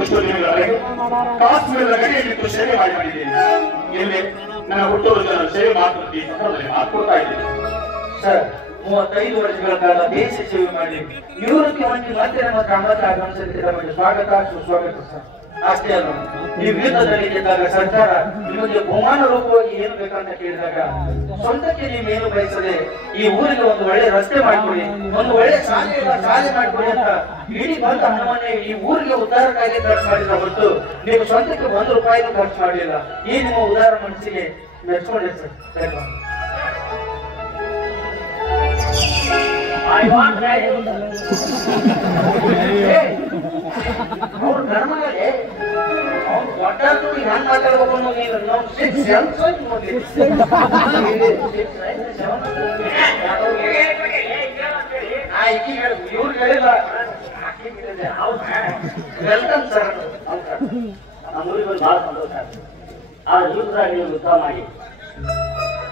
ಎಷ್ಟು ದಿನಗಳವರೆಗೆ ಕಾಶ್ಮೀರದ ಗಡಿಯಲ್ಲಿದ್ದು ಸೇವೆ ಮಾಡಿದ್ದೇನೆ. ಇಲ್ಲಿ ನನ್ನ ಹುಟ್ಟೂರು ಜನರು ಸೇವೆ ಮಾಡುತ್ತಿ ಮಾತುಕೊಡ್ತಾ ಇದ್ದೇನೆ. ಸರ್ 35 ವರ್ಷಗಳ ಕಾಲ ದೇಶ ಸೇವೆ ಮಾಡಿ ನಿವೃತ್ತಿ ಹೊಂದಿ ಮತ್ತೆ ನಮ್ಮ ಗ್ರಾಮಕ್ಕೆ ಆಗಮಿಸಿದ್ದಕ್ಕೆ ನಮಗೆ ಸ್ವಾಗತ ಸುಸ್ವಾಗತ ಸರ್. ಅಷ್ಟೇ ಅಲ್ಲ, ನೀವು ಯುದ್ಧದಲ್ಲಿ ಗೆದ್ದಾಗ ಸರ್ಕಾರ ನಿಮಗೆ ಬಹುಮಾನ ರೂಪವಾಗಿ ಏನು ಬೇಕಂತ ಕೇಳಿದಾಗ ಸ್ವಂತಕ್ಕೆ ನೀವೇನು ಬಯಸದೆ ಈ ಊರಿಗೆ ಒಂದು ಒಳ್ಳೆ ರಸ್ತೆ ಮಾಡಿಕೊಡಿ, ಒಂದು ಒಳ್ಳೆ ಶಾಲೆ ಮಾಡಿಕೊಡಿ ಅಂತ ಇಡೀ ಬಂದ ಹಣವನ್ನೇ ಈ ಊರಿಗೆ ಉದ್ಧಾರಕ್ಕಾಗಿ ಖರ್ಚು ಮಾಡಿದ ಹೊರತು ನೀವು ಸ್ವಂತಕ್ಕೆ 1 ರೂಪಾಯಿನೂ ಖರ್ಚು ಮಾಡಲಿಲ್ಲ. ಈ ನಿಮ್ಮ ಉದಾರ ಮನಸ್ಸಿಗೆ ಮೆಚ್ಚಿಕೊಂಡಿದೆ ಸರ್. ಅವ್ರ ಧರ್ಮಗಳೇ ಅವ್ರು ಒಟ್ಟಾದ್ರು ಹೆಂಗ್ ಮಾತಾಡ್ಬೇಕು ನೀನು ನಾವು 6 cents ಇವ್ರಿಗೆ ಹೇಳಿಲ್ಲ. Welcome sir. ನಮ್ಮ ಊರಿಗೆ ಒಂದು ಬಹಳ ಸಂತೋಷ ಆಗ್ತದೆ. ಆ ಯುದ್ಧದಲ್ಲಿ ಯುದ್ಧ ಮಾಡಿ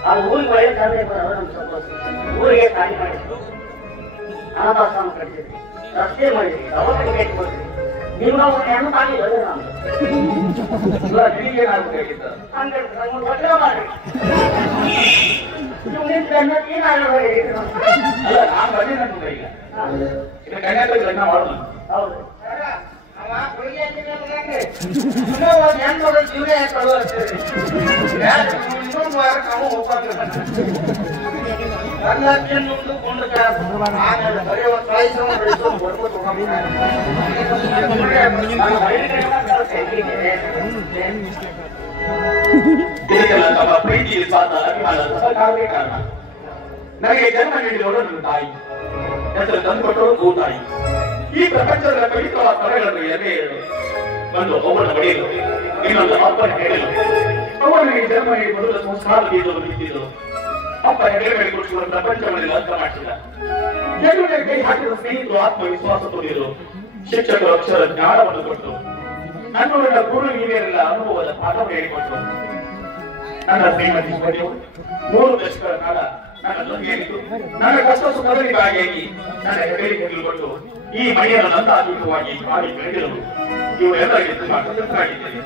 ಆ ಊರಿಗೆ ಒಳ್ಳೆ ಸಾಧನೆ ಬರೋದು ನಮ್ಗೆ ಸಂತೋಷ. ಊರಿಗೆ ಖಾಲಿ ಮಾಡಿದ್ರು, ಅನಾಥಾಶ್ರಮ ಕಟ್ಟಿದ್ರಿ, ರಸ್ತೆ ಮಾಡಿದ್ರಿ, ದವಾಖಾನೆ ಕಟ್ಟಿಕೊಡ್ರಿ. ನೀವು ನಾವು ಹೆಣ್ಣು ತಾಗಿ ಹೇಳಿದ್ರೆ ನಮ್ಗೆ ನಿನಗೇನಾಗಬೇಕಾಗಿತ್ತು? ಹಂಗೆ ನಮ್ಗೆ ಒತ್ತಡ ಮಾಡ್ರಿ. ನೀವು ನಿಂತ ಏನಾಗಬೇಕು? ಅಲ್ಲ, ನಾನು ಬಂದಿದ್ದ ಈಗ ಈಗ ಕನ್ಯಾಕುಮಾರಿ ಲಗ್ನ ಮಾಡೋದು. ಹೌದು, ಇದಕ್ಕೆಲ್ಲ ತಮ್ಮ ಪ್ರೀತಿ ಸ್ವಾರ್ಥ ಅಭಿಮಾನ ಸಹಕಾರವೇ ಕಾರಣ. ನನಗೆ ಜನ್ಮ ನೀಡಿದವರು ನನ್ನ ತಾಯಿ, ಹೆಸರು ತಂದುಕೊಟ್ಟವರು ಭೂತಾಯಿ. ಈ ಪ್ರಪಂಚದ ಪವಿತ್ರವಾದ ಪದಗಳನ್ನು ಎದೆ ಒಂದು ಒಬ್ಬನ ಹೊಡೆಯಲು, ಇನ್ನೊಂದು ಅಪ್ಪನ ಹೇಳಲು. ಅವನಿಗೆ ಜನ್ಮ ನೀಡಿ ಮೊದಲು ಸಂಸ್ಕಾರ ಬೀಜವನ್ನು ಬಿತ್ತಿದ್ದರು. ಅಪ್ಪ ಹೆಗಲ ಮೇಲೆ ಕೂರಿಸಿಕೊಂಡು ಪ್ರಪಂಚವನ್ನು ಅರ್ಥ ಮಾಡಿಸಿದ. ಹೆಗಲ ಕೈ ಹಾಕಿದ ಸ್ನೇಹಿತರು ಆತ್ಮವಿಶ್ವಾಸ ತುಂಬಿದರು. ಶಿಕ್ಷಕರು ಅಕ್ಷರ ಜ್ಞಾನವನ್ನು ಕೊಟ್ಟು ನನ್ನ ನನ್ನ ಗುರು ಹಿರಿಯರೆಲ್ಲ ಅನುಭವದ ಪಾಠವನ್ನು ಹೇಳಿಕೊಟ್ಟರು. ನನ್ನ ಶ್ರೀಮತಿ ಬರೆಯು 3 ದಶಕಗಳ ಕಾಲ ನನ್ನ ಜೊತೆಯಲ್ಲಿದ್ದು ನನ್ನ ಕಷ್ಟ ಸುಖದಲ್ಲಿ ಭಾಗಿಯಾಗಿ ನನ್ನ ಹೆಗಲಿಗೆ ಕೊಟ್ಟು ಈ ಮನೆಯನ್ನು ನಂದಾತೀತವಾಗಿ ಮಾಡಿ ಬೆಳೆದಿರುವುದು ಇವರೆಲ್ಲರಿಗೆ ತುಂಬಾ ಕೃತಜ್ಞರಾಗಿದ್ದೇನೆ.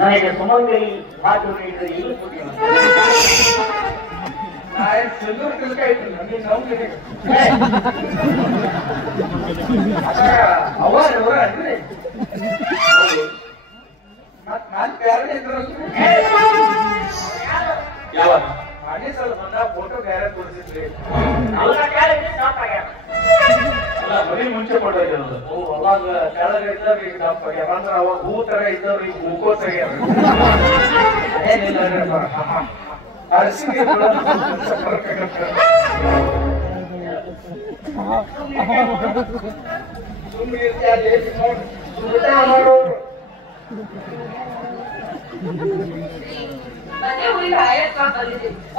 ನನಗೆ ಸುಮಂಗಲಿ ಮಾತು ನೀಡಿದರೆ ಎಲ್ಲೂ ಕೊಟ್ಟಿಲ್ಲ. ಯಾವಾಗ ಫೋಟೋ ಬೇರೆ ತೋರಿಸಿದ್ರಿ. ಅಲ್ಲ, ಬರೀ ಮುಂಚೆ ಫೋಟೋ ಇರೋದು. ಅವಾಗ ಕೆಳಗೆ ಇದ್ದವ್ರು ಈಗ ದಪ್ಪ ಆಗ್ಯಾವ. ಅಂದ್ರೆ ಅವಾಗ ಹೂ ತರ ಇದ್ದವ್ರು ಈಗ ಹೂಕೋಸ್ ಆಗ್ಯಾವ. ಏನಿಲ್ಲ ಅರಸಿಗೆ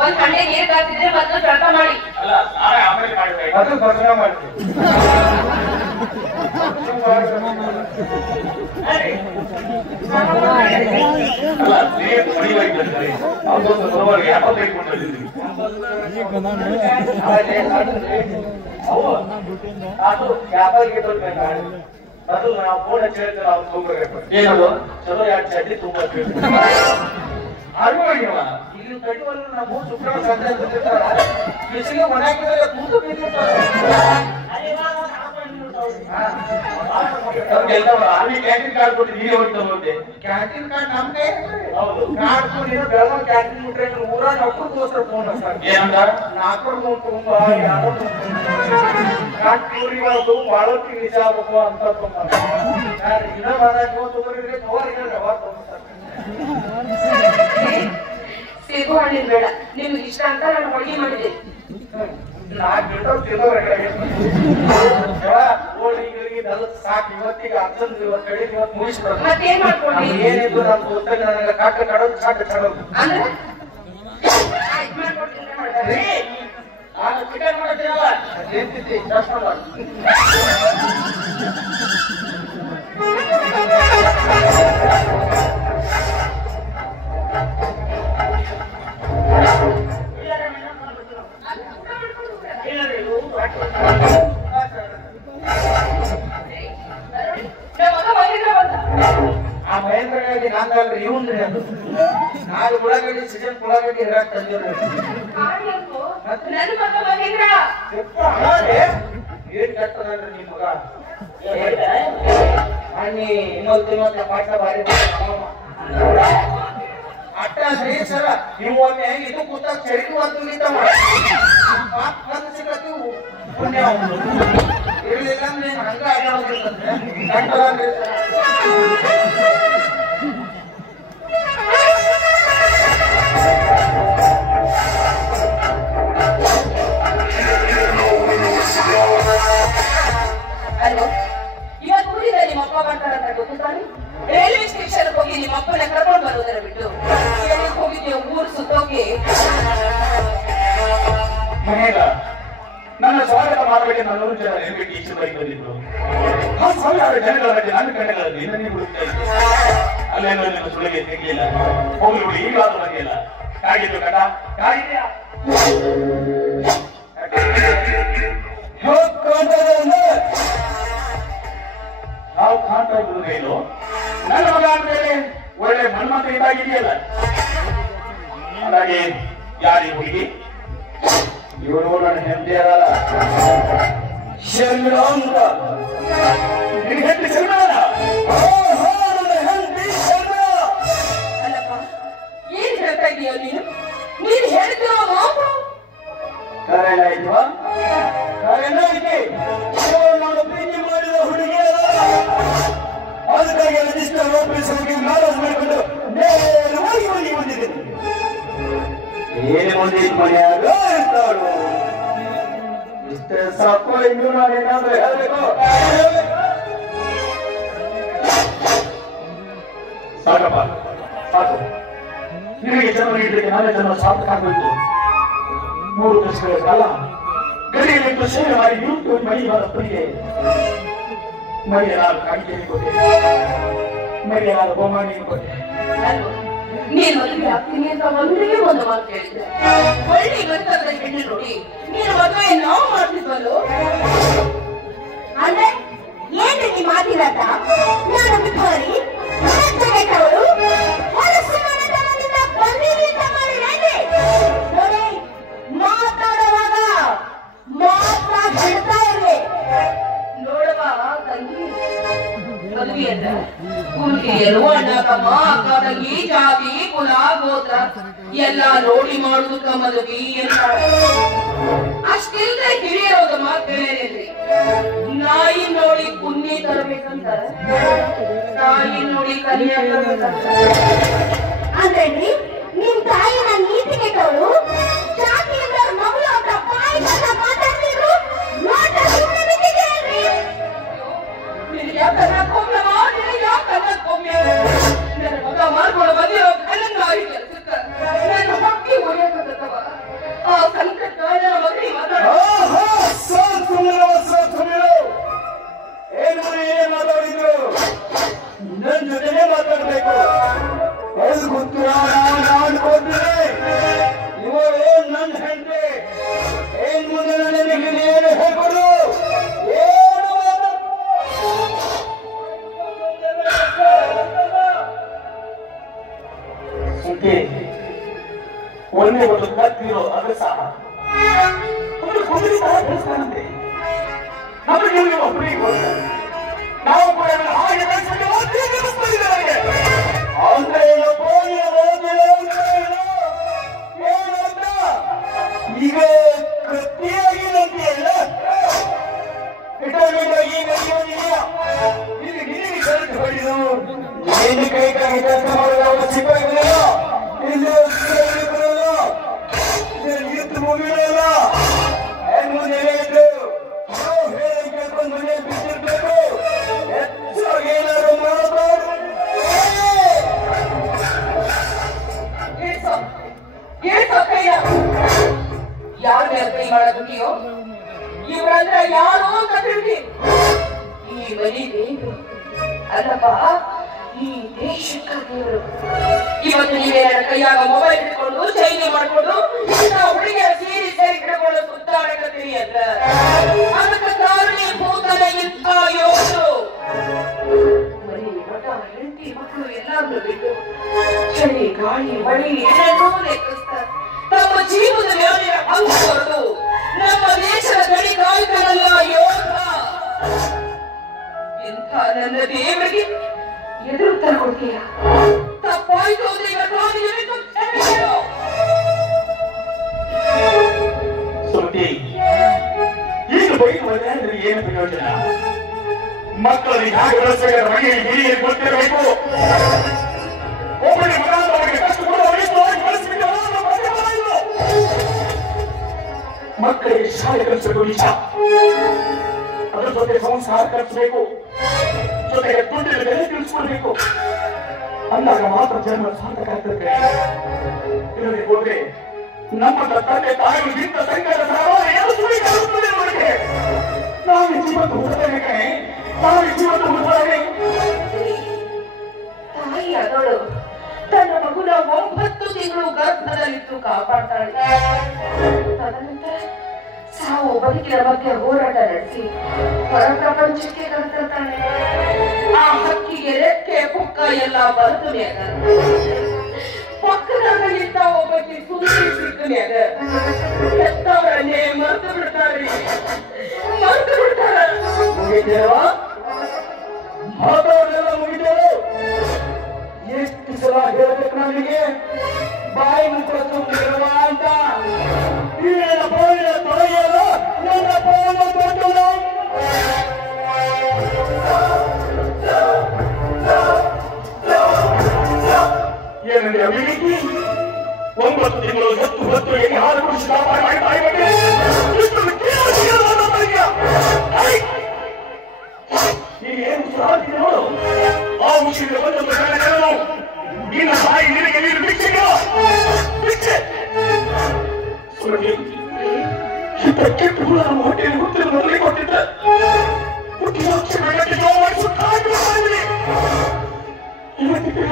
ಒಂದ್ ಹಣ್ಣೆ ನೀರ್ ಕಾತಿದ್ರೆ ಮೊದಲು ಜಳಕ ಮಾಡಿ. ಅಲ್ಲ, ನಾಳೆ ಆಮೇಲೆ ಮಾಡಿದ್ರೆ ಅದು ಭಜನೆ ಮಾಡ್ತೀವಿ. ಅಲ್ಲ, ಸ್ನೇಹಿತರು ಮಡಿವಾಗಿದ್ದಾರೆ. ಅವತ್ತೊಂದು ಬರುವವರೆಗೆ 75 ಕೊಂಡಿದ್ದೀವಿ. ಅದು ವ್ಯಾಪಾರಿಗೆ ತೋರ್ಬೇಕಾದ್ರೆ ಅದು ನಾವು ಫೋನ್ ಹಚ್ಚಿ ಹೇಳ್ತೀವಿ. ಅವ್ರು ತಗೊಂಡ್ಬೇಕು ಏನದು? ಚಲೋ 2 ಚಡ್ಡಿ ತುಂಬಬೇಕು. ಅನುಭವ ಇಲ್ಲಿ ಕಡಿವಲ್ಲ ನಾವು ಶುಕ್ರವಾರ ಸಂತೆ ಬಿಟ್ಟಿರ್ತಾರ. ಬಿಸಿಲಿಗೆ ಒಣಗಿದ್ರೆ ಕೂತು ಬಿದ್ದಿರ್ತಾರೆ. ಅಲ್ಲಿ ಕ್ಯಾಂಟೀನ್ ಕಾರ್ಡ್ ಕೊಟ್ಟು ನೀವೇ ಹೋಗ್ತಾ ಹೋದೆ. ಕ್ಯಾಂಟೀನ್ ಕಾರ್ಡ್ ನಮ್ದೇ. ಹೌದು. ಕಾರ್ಡ್ ನೀನು ಬೆಳಗಾವಿ ಕ್ಯಾಂಟೀನ್ ಮುಟ್ರೆ ಊರಾಗ ನಕ್ಕೂರ್ಗೋಸ್ಕರ ಫೋನ್ ಹಚ್ತಾರೆ. ಏನಂತ? 4 ತುಂಬ ಯಾರೋ ಕಾರ್ಡ್ ಟೂರಿಗಳು ಬಾಳೋಟಿ ನಿಜ ಆಗ್ಬೇಕು ಅಂತ ಇನ್ನೂ ಬಂದಾಗ ತಗೋರಿದ್ರೆ ತಗೋರಿ ಯಾವಾಗ ತಗೋತಾರೆ. ಸೇಬು ಹಣ್ಣಿನ ಬೇಡ, ನಿಮ್ಗೆ ಇಷ್ಟ ಅಂತ ನಾನು ಹೋಳಿಗೆ ಮಾಡಿದೆ. 4 ತಿನ್ನೋರಿಗೆ ಸಾಕು. ಇವತ್ತಿಗೆ ಅರ್ಜನ್ ಇವತ್ತು ಕಡೆ ಇವತ್ತು ಮುಗಿಸ್ಬಿಡೋದು. ಮತ್ತೇನ್ ಮಾಡ್ಕೊಂಡಿ? ಏನಿದ್ರು ನಮ್ಮ ಪುಸ್ತಕ ನನಗೆ ಕಾಟ ಕಾಡೋದು ಕಾಟ ಕಾಡೋದು ಅಂದ್ರೆ ಮಾಡ್ಕೊಡ್ತೀನಿ. ಆಗ ಚಿಕನ್ ಮಾಡ್ತೀನಲ್ಲ ಅದೇನ್ ತಿಂತಿ ದರ್ಶನ ಮಾಡು. ಆ ಮಹೇಂದ್ರಗಾಗಿ ನಾಲ್ಕಲ್ರಿ ಇವ್ನ್ರಿ ಅದು 4 ಉಳ್ಳಾಗಡ್ಡಿ ಸೀಸನ್ ಉಳ್ಳಾಗಡ್ಡಿ ಇರಾಕ್ ತಂದಿವ್ರಿ. ಏನ್ ಕಟ್ಟದಲ್ರಿ ನಿಮ್ ಮಗ ಅನ್ನಿ ಇನ್ನೊಂದು ಪಾಠ ಬಾರಿ ಅಟ್ಟ ಸರಿ ಸರ ನೀವು ಒಮ್ಮೆ ಇದು ಕೂತಾಗ ಚಳಿಗೂ ಅಂತ ನಿಂತವ ಸಿಗತ್ತಿ ಪುಣ್ಯ ಇರ್ಲಿಲ್ಲ ಅಂದ್ರೆ ಹಂಗ ಆಗೋದಿರ್ತದೆ ಕಟ್ಟದಲ್ರಿ ಅಲ್ವಾ ಇವತ್ತು ಊರಿನಲ್ಲಿ ನಿಮ್ಮ ಅಪ್ಪ ಬರ್ತಾರಂತ ಗೊತ್ತಾನೆ. ರೈಲ್ವೆ ಸ್ಟೇಷನ್ ಹೋಗಿ ನಿಮ್ಮ ಅಪ್ಪನ ಕರ್ಕೊಂಡು ಬರೋದರ ಬಿಟ್ಟು ಹೋಗಿದ್ದೆ ಊರು ಸುತ್ತೋಕೆ. ನನ್ನ ಸ್ವಾಗತ ಮಾಡಬೇಕೆ ನಾನು 100 ಜನ ನೆನಪಿಟ್ಟು ಈಚೆ ಬೈಕ್ ಬಂದಿದ್ರು. ಆ 1000 ಜನಗಳ ಮಧ್ಯೆ ನನ್ನ ಕಣ್ಣಗಳಲ್ಲಿ ನಿನ್ನೆ ಹುಡುಕ್ತಾ ಇದ್ದೆ. ಅಲ್ಲೇನೋ ನಿಮ್ಮ ಸುಳಿಗೆ ತೆಗಿಲಿಲ್ಲ. ಹೋಗ್ಲಿ ಬಿಡಿ, ಈಗಾದ್ರೂ ಬಂದಿಲ್ಲ. ಕಾಗಿದ್ದು ಕಟ ಕಾಗಿದ್ಯಾ ನಾವು ಕಾಣ್ತಾ ಇದ್ರು ಏನು ನನ್ನ ಮಗ ಅಂದ್ಮೇಲೆ ಒಳ್ಳೆ ಮನ್ಮತ ಇದಾಗಿದೆಯಲ್ಲ. ಹಾಗಾಗಿ ಯಾರಿ ಹುಡುಗಿ ಇವನು ನನ್ನ ಹೆಂಡತಿ ಅಲ್ಲ ಶರ್ಮಿಳ ಅಂತ. ನಿನ್ ಹೆಂಡತಿ ಶರ್ಮಿಳ? ನನ್ನ ಹೆಂಡತಿ ಶರ್ಮಿಳ. ಅಲ್ಲಪ್ಪ ಏನ್ ಹೇಳ್ತಾ ಇದೀಯ ನೀನು? ನೀನು ಹೇಳ್ತಿರೋ ಮಾತು ಕರೆನ ಇಲ್ವಾ? ಕರೆನ ಇದೆ. ನಾನು ಪ್ರೀತಿ ಮಾಡಿದ ಹುಡುಗಿ ಅಲ್ಲ. ಅದಕ್ಕಾಗಿ ರಿಜಿಸ್ಟರ್ ಆಫೀಸ್ ಹೋಗಿ ಮ್ಯಾರೇಜ್ ಮಾಡಿಕೊಂಡು ನೇರವಾಗಿ ಮನೆಗೆ ಬಂದಿದ್ದೀನಿ. ಏನು ಬಂದಿದ್ದು ಮನೆಯಾಗ ಇರ್ತಾಳು. ಇಷ್ಟೇ ಸಾಕು. ಇನ್ನು ನಾನೇನಾದ್ರೂ ಹೇಳ್ಬೇಕು? ಸಾಕಪ್ಪ ಸಾಕು. ನಿನಗೆ ಜನ್ಮ ನೀಡಲಿಕ್ಕೆ ನಾನೇ ಜನ್ಮ ಸಾರ್ಥಕ ಆಗಬೇಕು. 3 ವರ್ಷಗಳ ಕಾಲ ಗಡಿಯಲ್ಲಿಟ್ಟು ಸೇವೆ ಮಾಡಿ ನಿಂತು ಮಡಿವಾದ ಪುರಿಗೆ ಮರಿಯಲಾದ ಕಾಣಿಕೆಯನ್ನು ಕೊಟ್ಟೆ, ಮರಿಯಲಾದ ಬಹುಮಾನಿಯನ್ನು ಕೊಟ್ಟೆ. ನೀನು ಮದುವೆ ಆಗ್ತೀನಿ ಅಂತ ಒಂದೇ ಒಂದು ಮಾತು ಕೇಳಿದ್ದೆ. ಒಳ್ಳೆ ಗೊತ್ತಾದ ಹೆಣ್ಣು ನೋಡಿ ನೀನು ಮದುವೆ ನಾವು ಮಾಡ್ತಿದ್ವಲ್ಲೋ. ಅಂದ್ರೆ ಏನು ನೀ ಮಾತಿರತ್ತ? ನಾನು ಬಿಟ್ಟವರಿ ಕೆಟ್ಟವಳು ನೋಡಿ, ಮಾತಾಡುವಾಗ ಮಾತಾಡ್ ಬಿಡ್ತಾ ಇರ್ಲಿ. ನೋಡುವ ತಂಗಿ ಮದುವೆ ಅಂತ ಹುಡುಗಿಯರು ಅಣ್ಣ ತಮ್ಮ ಅಕ್ಕ ತಂಗಿ ಜಾತಿ ಕುಲ ಗೋತ್ರ ಎಲ್ಲ ನೋಡಿ ಮಾಡುದಕ್ಕ ಮದುವೆ ಅಂತ. ಅಷ್ಟಿಲ್ದೆ ಹಿರಿಯರೋದ ಮಾತು ಬೇರೆನ್ರಿ. ನಾಯಿ ನೋಡಿ ಪುಣ್ಯ ತರಬೇಕಂತ, ತಾಯಿ ನೋಡಿ ಕಲಿಯ ತರಬೇಕಂತ. ಅಂದ್ರೆ ನಿಮ್ ತಾಯಿನ ನೀತಿ ಕೆಟ್ಟವಳು ಜಾತಿಯಿಂದ ಮಗಳು ಅಂತ ಬಾಯಿ ಮಾತಾಡ್ತಿದ್ರು. ಯಾಕನ್ನ ಕೊಂಬ್ಲವಾ? ಯಾಕನ್ನ ಕೊಂಬೆ? ನನ್ನ ಮಗ ಮಾಡ್ಕೊಳ್ಳೋ ಮದುವೆ ಕಣ್ಣಂಗಾರಿ ಕೆಲಸಕ್ಕ ನನ್ನ ಹೊಟ್ಟೆ ಉರಿಯಕತ್ತವ. ಆ ಸಂಕಟ ನನ್ನ ಮಗನಿಗೆ ಏನ್ ಮಾತಾಡಿದ್ರು? ನನ್ ಜೊತೆನೆ ಮಾತಾಡ್ಬೇಕು. ಎಲ್ಲಿ ಗೊತ್ತು ಅನ್ಕೊಂಡ್ರೆ ಇವ ಏನ್ ನನ್ನ ಹೆಂಡ್ತಿ ಏನ್ ಮುಂದೆ ನನಗೆ ಏನು ಹೇಳ್ಕೊಡು. ಒಳ್ಳೆ ಒಂದು ಕತ್ತಿರೋ ಅಗಸಾಹ ಒಂದು ಕುದುರೆ ತರ ಬೆಳೆಸ್ತಾನಂತೆ. ನಮಗೆ ಒಬ್ಬರಿಗೆ ನಾವು ಕೂಡ ಹಾಗೆ ಬೆಳೆಸ್ಬಿಟ್ಟು ಒಂದೇ ಬೆಳೆಸ್ತಿದ್ದಾರೆ. ಅಂದ್ರೆ ಏನಪ್ಪ ಏನಂತ ಈಗ ಕತ್ತಿಯಾಗಿ ನಂಬಿಯಲ್ಲ ವಿಟಮಿನಾಗಿ ನೈಯೋನಿಯಾ ಇಲ್ಲಿ ನಿನಗೆ ಕರೆದು ಹೊಡೆದು ಏನು ಕೈಗಾಗಿ ಕೆಲಸ ಮಾಡುವ ಅವಶ್ಯಕ ಇರಲಿಲ್ಲ. ಇಲ್ಲಿ ಬರಲ್ಲ, ಇತ್ತು ಮುಗಿರಲ್ಲ. ಮುಂದೆ ಇದ್ದು ನಾವು ಹೇಳಿ ಕೇಳ್ಕೊಂಡು ಮನೆ ಬಿಟ್ಟಿರ್ಬೇಕು. ಹೆಚ್ಚಾಗಿ ಏನಾದ್ರು ಮಾಡಬಾರ್ದು. ಯಾರ ಮೇಲೆ ಕೈ ಮಾಡಕ್ ಅಲ್ಲಪ್ಪ ಈ ದೇಶಕ್ಕಾಗಿ ಇವರು ಇವತ್ತು ನೀವೇ ನನ್ನ ಕೈಯಾಗ ಮೊಬೈಲ್ ಇಟ್ಕೊಂಡು ಚೈನಿ ಮಾಡ್ಕೊಂಡು ಹುಡುಗಿಯರ ಸೀರೆ ಹಿಡ್ಕೊಂಡು ಸುತ್ತಾಡಕತ್ತೀರಿ ಅಂತ ಅದಕ್ಕೆ ಕಾರಣೀಭೂತನ ಇಂಥ ಯೋಧರು ಮನೆ ಮಠ ಹೆಂಡತಿ ಮಕ್ಕಳು ಎಲ್ಲಾದ್ರೂ ಬಿಟ್ಟು ಚಳಿ ಗಾಳಿ ಮಳಿ ಏನೇನೋ ಲೆಕ್ಕಿಸ್ತಾರೆ ತಮ್ಮ ಜೀವದ ಮೇಲೆ ಅಂಗ ಹೊರದು ನಮ್ಮ ದೇಶದ ಗಡಿ ಕಾಯ್ತಾನಲ್ಲ ಯೋಧ ಇಂಥ ನನ್ನ ದೇವರಿಗೆ ಎದುರು ಉತ್ತರ ಕೊಡ್ತೀರಾ ತಪ್ಪಾಯ್ತು ಅಂದ್ರೆ ಸುಮತಿ ಈಗ ಬೈದು ಬಂದ್ರೆ ಏನು ಪ್ರಯೋಜನ ಮಕ್ಕಳಿಗೆ ಹಾಗೆ ಬೆಳೆಸಬೇಕಾದ ಮನೆಯಲ್ಲಿ ಹಿರಿಯರಿಗೆ ಗೊತ್ತಿರಬೇಕು ಒಬ್ಬರಿಗೆ ಮಗನಿಗೆ ಕಷ್ಟ ಮಕ್ಕಳಿಗೆ ಶಾಲೆ ಕಲಿಸಬೇಕು ನಿಜ ಅದ್ರ ಜೊತೆ ಸಂಸಾರ ಕಲಿಸಬೇಕು ಜೊತೆಗೆ ದುಡ್ಡಿನ ಬೆಲೆ ತಿಳಿಸ್ಕೊಡ್ಬೇಕು ಅಂದಾಗ ಮಾತ್ರ ಜನ್ಮ ಸಾರ್ಥಕ ಆಗ್ತದೆ ಇದರಲ್ಲಿ ಹೋದ್ರೆ ನಮ್ಮ ತಂದೆ ತಾಯಿಗಳು ನಿಂತ ಸಂಕಟ ನಮಗೆ ನಾವೇ ಜೀವನ ಹುಡುಗರೇ ಕಣೆ ನಾವೇ ಜೀವನ ಹುಡುಗರೇ ತಾಯಿ ಅದಳು ತನ್ನ ಮಗುನ 9 ತಿಂಗಳು ಗರ್ಭದಲ್ಲಿತ್ತು ಕಾಪಾಡ್ತಾಳೆ ತದನಂತರ ಸಾವು ಬದುಕಿನ ಬಗ್ಗೆ ಹೋರಾಟ ನಡೆಸಿ ಹೊರ ಪ್ರಪಂಚಕ್ಕೆ ಕರೆತಾಳೆ ಆ ಹಕ್ಕಿಗೆ ರೆಕ್ಕೆ ಪುಕ್ಕ ಎಲ್ಲ ಬರೆದು ಮ್ಯಾಗ ಪಕ್ಕದಲ್ಲಿದ್ದ ಒಬ್ಬಕ್ಕೆ ಸುಂದರಿ ಸಿಕ್ಕ ಮ್ಯಾಗ ಹೆತ್ತವರನ್ನೇ ಮರೆತು ಬಿಡ್ತಾರೆ ಮುಗಿತೇವಾ ಮಾತಾಡೋದೆಲ್ಲ ಮುಗಿತೇವೆ ಎಷ್ಟು ಸಲ ಹೇಳ್ಬೇಕು ನನಗೆ ಬಾಯಿ ಮುಖ ತುಂಬಿರುವ ಅಂತ ನನ್ನ ಬಾಯಿನ ತಾಯಿಯಲ್ಲ ನನ್ನ ಬಾಯಿನ ತೊಟ್ಟಲು ಏನಂದ್ರೆ ಅಭಿವೃದ್ಧಿ 9 ತಿಂಗಳು 10 ಎಲ್ಲಿ ಹಾಲು ಕುಡಿಸಿ ಕಾಪಾಡಿ ಮಾಡಿ ತಾಯಿ ಬಗ್ಗೆ ಈಗ ಏನು ಸಾಧ್ಯ ನೋಡು ಆ ಮುಗಿಸಿದ ಬಂದೊಂದು ಜನರು ನಿನ್ನ ತಾಯಿ ನಿನಗೆ ನೀನು ಭಿಕ್ಷೆಗ ಭಿಕ್ಷೆ ಇಂಥ ಕೆಟ್ಟ ಹುಳ ನಮ್ಮ ಹೊಟ್ಟೆಯಲ್ಲಿ ಹುಟ್ಟಿದ ಮೊದಲೇ ಕೊಟ್ಟಿದ್ದ ಹುಟ್ಟಿದ ಅಕ್ಷರಕ್ಕೆ ಜೋಗ ಮಾಡಿಸುತ್ತಾಗಿ ಇವತ್ತಿಗೆ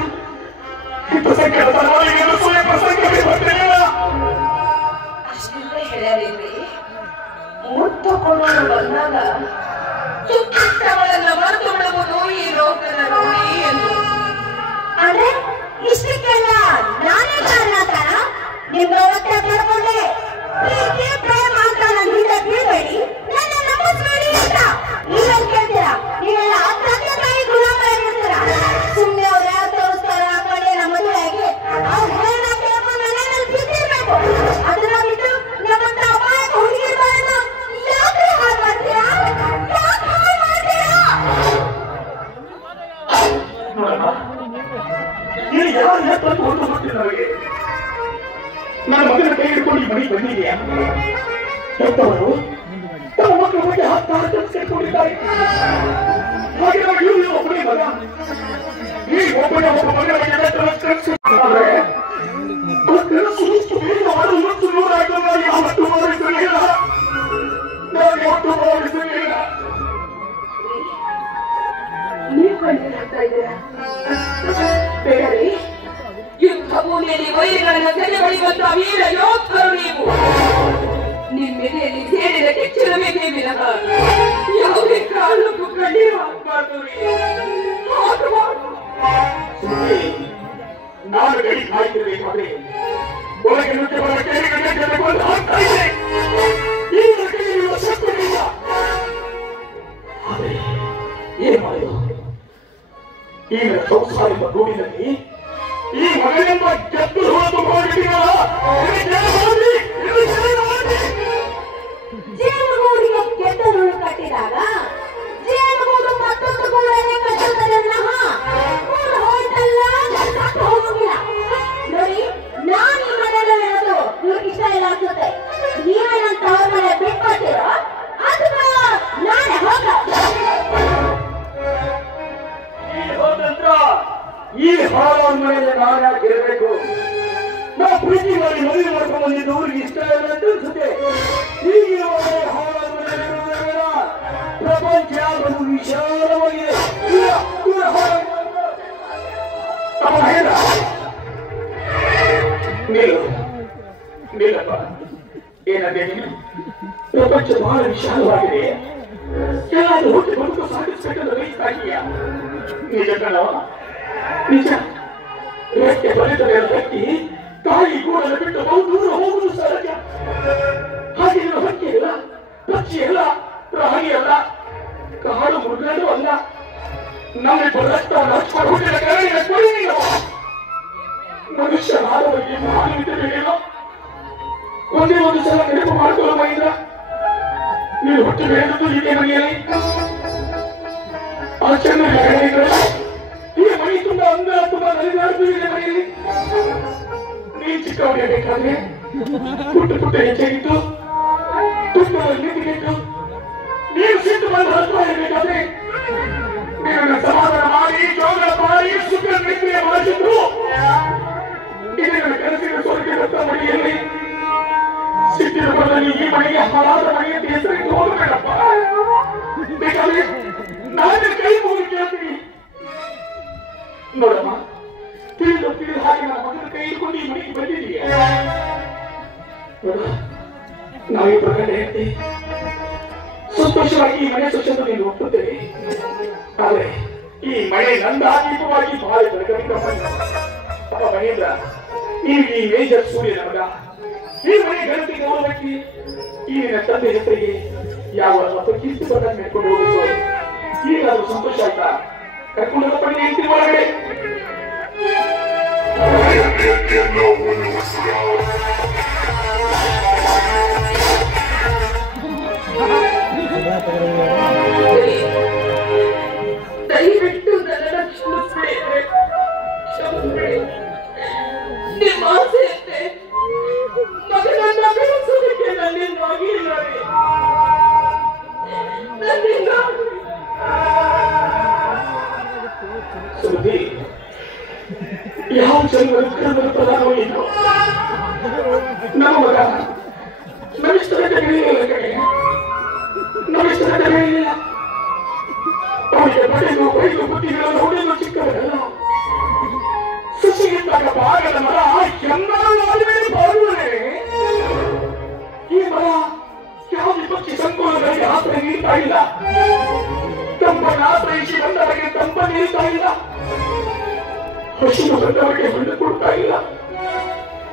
ಇಂಥ ಸಂಕಟ ತರವರಿಗೆ ಸುಳ್ಳೆ ಪ್ರಸಂಗವೇ ಬರ್ತಿರಲಿಲ್ಲ ಅಷ್ಟೇ ಹೇಳಲಿಲ್ರಿ ಮುತ್ತು ಕೊಡೋರು ಬಂದಾಗ ತುಕ್ಕಿಟ್ಟವಳನ್ನ ಮರೆತು ಬಿಡುವುದು ಈ ಲೋಕದ ರೂಢಿ ಎಂದು ಅಂದ್ರೆ ಇಷ್ಟಕ್ಕೆಲ್ಲ ನಾನೇ ಕಾರಣ ನಿಮ್ಮ ಒತ್ತೆ ಪಡ್ಕೊಂಡೆ ಪ್ರೀತಿ ಪ್ರೇಮ ಅಂತ ನನ್ನ ಹಿಂದೆ ಬೀಳ್ಬೇಡಿ ನನ್ನ ನಂಬಿಸ್ಬೇಡಿ ಅಂತ ನೀವೇನ್ ಕೇಳ್ತೀರಾ ನೀವೆಲ್ಲ ತಂದೆ ತಾಯಿ ಗುಲಾಮರಾಗಿರ್ತೀರಾ ಸುಮ್ಮನೆ ಅವ್ರು ಯಾರು ತೋರಿಸ್ತಾರ ಆ ಕಡೆ ನಮ್ಮ ಮದುವೆಯಾಗಿ ಅವ್ರು ಹೇಳ ಕೇಳ್ಕೊಂಡು ಮನೆಯಲ್ಲಿ ಬಿಟ್ಟಿರ್ಬೇಕು ಅದನ್ನ ಬಿಟ್ಟು ನಮ್ಮಂತ ಅಪಾಯಕ ಹುಡುಗಿರ್ಗಳನ್ನ ಯಾಕೆ ಹಾಳು ಮಾಡ್ತೀರಾ ಯಾಕೆ ಹಾಳು ಮಾಡ್ತೀರಾ ನೋಡಮ್ಮ ನೀನು ಯಾರು ಹೇಳ್ಕೊಂಡು ಹೊರಟು ಹೋಗ್ತೀನಿ ನನಗೆ ನನ್ನ ಮಗನ ಕೈ ಹಿಡ್ಕೊಂಡು ಈ ಮನೆಗೆ ಬಂದಿದೆಯಾ ಹೆತ್ತವರು ತಮ್ಮ ಮಕ್ಕಳ ಬಗ್ಗೆ ಹತ್ತು ಸೇರ್ಕೊಂಡಿದ್ದಾರೆ ಹಾಗೆ ನಾವು ಇವರು ಒಬ್ಬನೇ ಮಗ ಈ ಒಬ್ಬನೇ ಒಬ್ಬ ಮಗನ ನೀವು ಕಂಡಿರ್ತಾ ಇದ್ದೀರಾ ಬೇಡರಿ ಯುದ್ಧ ಭೂಮಿಯಲ್ಲಿ ವೈರಿಗಳನ್ನ ಸೆರೆಬಳಿವಂತ ವೀರ ಯೋಧರು ನೀವು ನಿಮ್ಮೆದೆಯಲ್ಲಿ ಸೇರಿದ ಕೆಚ್ಚಲಬೇಕೇ ವಿನಃ ಯಾವುದೇ ಕಾರಣಕ್ಕೂ ಕಣ್ಣೀರು ಹಾಕಬಾರ್ದು ನಾನು ಗಡಿ ಕಾಯ್ತಿರ್ಬೇಕಾದ್ರೆ ಒಳಗೆ ನುಗ್ಗಿ ಬರುವ ಕೇಳಿಗೆ ಬಂದು ಹಾಕ್ತಾ ಇದೆ ಈ ಕೈಯಲ್ಲಿರುವ ಶಕ್ತಿಯಿಂದ ಆದರೆ ಏನು ಮಾಡೋದು ಈಗ ಸಂಸಾರದ ಗೂಡಿನಲ್ಲಿ ಈ ಮಗನೆಂಬ ಗೆದ್ದು ಹೋದು ಮಾಡಿದೀರಲ್ಲ ಜೇನುಗೂಡಿಗೆ ಗೆದ್ದಲು ಕಟ್ಟಿದಾಗ ಜೇನುಗೂಡು ಮತ್ತೊಂದು ಗೂಡನ್ನೇ ಕಟ್ಟುತ್ತದೆ ಗೂಡು ಹೋಯ್ತಲ್ಲ ಸತ್ತು ಹೋಗುದಿಲ್ಲ ನೋಡಿ ನಾನು ಈ ಮನೆಯಲ್ಲ ಇರೋದು ಇವ್ರಿಗೆ ಇಷ್ಟ ಇಲ್ಲ ಅನ್ಸುತ್ತೆ ನೀವೇ ನನ್ನ ತವರ ಮನೆ ಬಿಟ್ಕೊಟ್ಟಿರೋ ಅಥವಾ ನಾನೇ ಹೋಗ ಈ ಹಾಳ ಮನೆಯಲ್ಲಿ ನಾನು ಯಾಕೆ ಇರಬೇಕು ನಾವು ಪ್ರೀತಿ ಮಾಡಿ ಮದುವೆ ಮಾಡ್ಕೊಂಡು ಬಂದಿದ್ದು ಊರಿಗೆ ಇಷ್ಟ ಇಲ್ಲ ಅಂತ ಅನ್ಸುತ್ತೆ ಈಗಿರುವ ಹಾಳ ಮನೆಯಲ್ಲಿ ಪ್ರಪಂಚ ಯಾವುದು ವಿಶಾಲವಾಗಿದೆ ಬಹಳ ವಿಶಾಲವಾಗಿದೆ. ಎಲ್ಲಾದ್ರೂ ಹುಟ್ಟಿ ಬದುಕು ಸಾಗಿಸ್ಬೇಕಂತ ಬಯಸ್ತಾಗಿಯ. ನಿಜ ಕಣವ, ನಿಜ. ರೆಕ್ಕೆ ಬಲಿತನೆಯ ವ್ಯಕ್ತಿ ತಾಯಿ ಕೂಡಲು ಬಿಟ್ಟು ಬಹುದೂರ ಹೋಗುವುದು ಸಹಜ. ಹಾಗೆ ಹಕ್ಕಿ ಅಲ್ಲ, ಪಕ್ಷಿ ಅಲ್ಲ, ರಾಗಿ ಅಲ್ಲ, ಕಾಡು ಮೃಗನೂ ಅಲ್ಲ. ನಮ್ಮಿಬ್ಬರ ರಕ್ತವನ್ನು ಹಚ್ಕೊಂಡು ಹುಟ್ಟಿದ ಕರಡಿನ ಕೊಡಿ ನೀನು. ಮನುಷ್ಯನಾದ ಬಗ್ಗೆ ಮಾನವಿದ್ದೇನೋ ಒಂದೇ ಒಂದು ಸಲ ನೆನಪು ಮಾಡಿಕೊಳ್ಳೋ ಮಹೇಂದ್ರ. ನೀನು ಹುಟ್ಟಿ ಬೆಳೆದದ್ದು ಇದೇ ಮನೆಯಲ್ಲಿ. ಆ ಚೆನ್ನ ಈ ಮನೆ ತುಂಬಾ ಅಂದ ತುಂಬಾ ನಲಿದಾಡ್ತು ಇದೆ ಮನೆಯಲ್ಲಿ. ನೀನ್ ಚಿಕ್ಕವನಿರಬೇಕಾದ್ರೆ ಪುಟ್ಟ ಪುಟ್ಟ ಹೆಚ್ಚಾಗಿತ್ತು, ತುಂಬದಲ್ಲಿ ನಿಂತಿತ್ತು. ನೀನು ಸಿಟ್ಟು ಬಂದು ಹತ್ವ ಇರಬೇಕಾದ್ರೆ ನೀನನ್ನ ಸಮಾಧಾನ ಮಾಡಿ ಜೋಗ ಮಾಡಿ ಸುಖ ನಿದ್ರೆ ಮಾಡಿದ್ರು. ಇದು ನನ್ನ ಕನಸಿನ ಸ್ವರ್ಗದ ಮನೆಯಲ್ಲಿ ಸಿಟ್ಟಿನ ಬದಲು ಈ ಮನೆಗೆ ಹಾಳಾದ ಮನೆ ಅಂತ ಹೆಸರಿಟ್ಟು ಹೋಗಬೇಡಪ್ಪ. ಬೇಕಾದ್ರೆ ನಾನು ಕೈ ಮುಗಿ ಕೇಳ್ತೀನಿ. ನೋಡಮ್ಮ, ತಿಳಿದು ಹಾಗೆ ನನ್ನ ಮಗನ ಕೈ ಇಟ್ಕೊಂಡು ಈ ಮನೆಗೆ ಬಂದಿದ್ದೀಯ. ನೋಡ, ನಾವಿಬ್ಬರ ಗಂಡ ಹೆಂಡತಿ ಸಂತೋಷವಾಗಿ ಈ ಮನೆ ಸುಖ ನೀನು ಒಪ್ಪುತ್ತೇವೆ. ಆದ್ರೆ ಈ ಮನೆ ನಂದಾತೀತವಾಗಿ ಬಹಳ ಬೆಳಕರಿಕ ಅಪ್ಪ ಮಹೇಂದ್ರ, ನೀವು ಈ ಮೇಜರ್ ಸೂರ್ಯನ ಮಗ. ಈ ಮನೆ ಗಣತಿ ಗೌರವಕ್ಕೆ ಈ ನಿನ್ನ ತಂದೆ ಹೆಸರಿಗೆ ಯಾವ ಕಿತ್ತು ಬಂದಾಗ ನೆಡ್ಕೊಂಡು ಹೋಗಬೇಕು. ಈಗಾದ್ರೂ ಸಂತೋಷ ಆಯ್ತಾ? ಕರ್ಕೊಂಡು ಹೋಗಪ್ಪಡಿ ಹೇಳ್ತೀನಿ ಒಳಗಡೆ. ದಯವಿಟ್ಟು ನನ್ನ ನಿಮ್ಮ ಆಸೆಯಂತೆ ಮಗನನ್ನ ಬೆಳೆಸೋದಕ್ಕೆ ನನ್ನಿಂದ ಆಗಿಲ್ಲವೇ? ನನ್ನಿಂದ ಸುದ್ದಿ ಯಾವ ಜನ್ಮದ ಕರ್ಮದ ಪ್ರಧಾನವೂ ಇಲ್ಲೋ ನಮ್ಮ ಮಗ ನಮ್ಮಿಷ್ಟರ ಕಡೆಯಿಲ್ಲ ಕಡೆ ನಮ್ಮಿಷ್ಟರ ಕಡೆಯಿಲ್ಲ. ಅವನಿಗೆ ಬಡೆದು ಬೈದು ಬುದ್ಧಿಗಳನ್ನು ಹೊಡೆದು ಚಿಕ್ಕವರಲ್ಲ. ಸುಸಿಗಿದ್ದಾಗ ಬಾಗದ ಮರ ಎಲ್ಲರೂ ಮೇಲೆ ಬಾಳುವರೆ. ಈ ಮರ ಯಾವ ವಿಪಕ್ಷಿ ಸಂಕುಲಗಳಿಗೆ ಆಶ್ರಯ ನೀಡ್ತಾ ಇಲ್ಲ. ತಂಪನ್ನು ಆಶ್ರಯಿಸಿ ಬಂದವರಿಗೆ ತಂಪ ನೀಡ್ತಾ ಇಲ್ಲ. ಹಸಿರು ಬಂದವರಿಗೆ ಹಣ್ಣು ಕೊಡ್ತಾ ಇಲ್ಲ.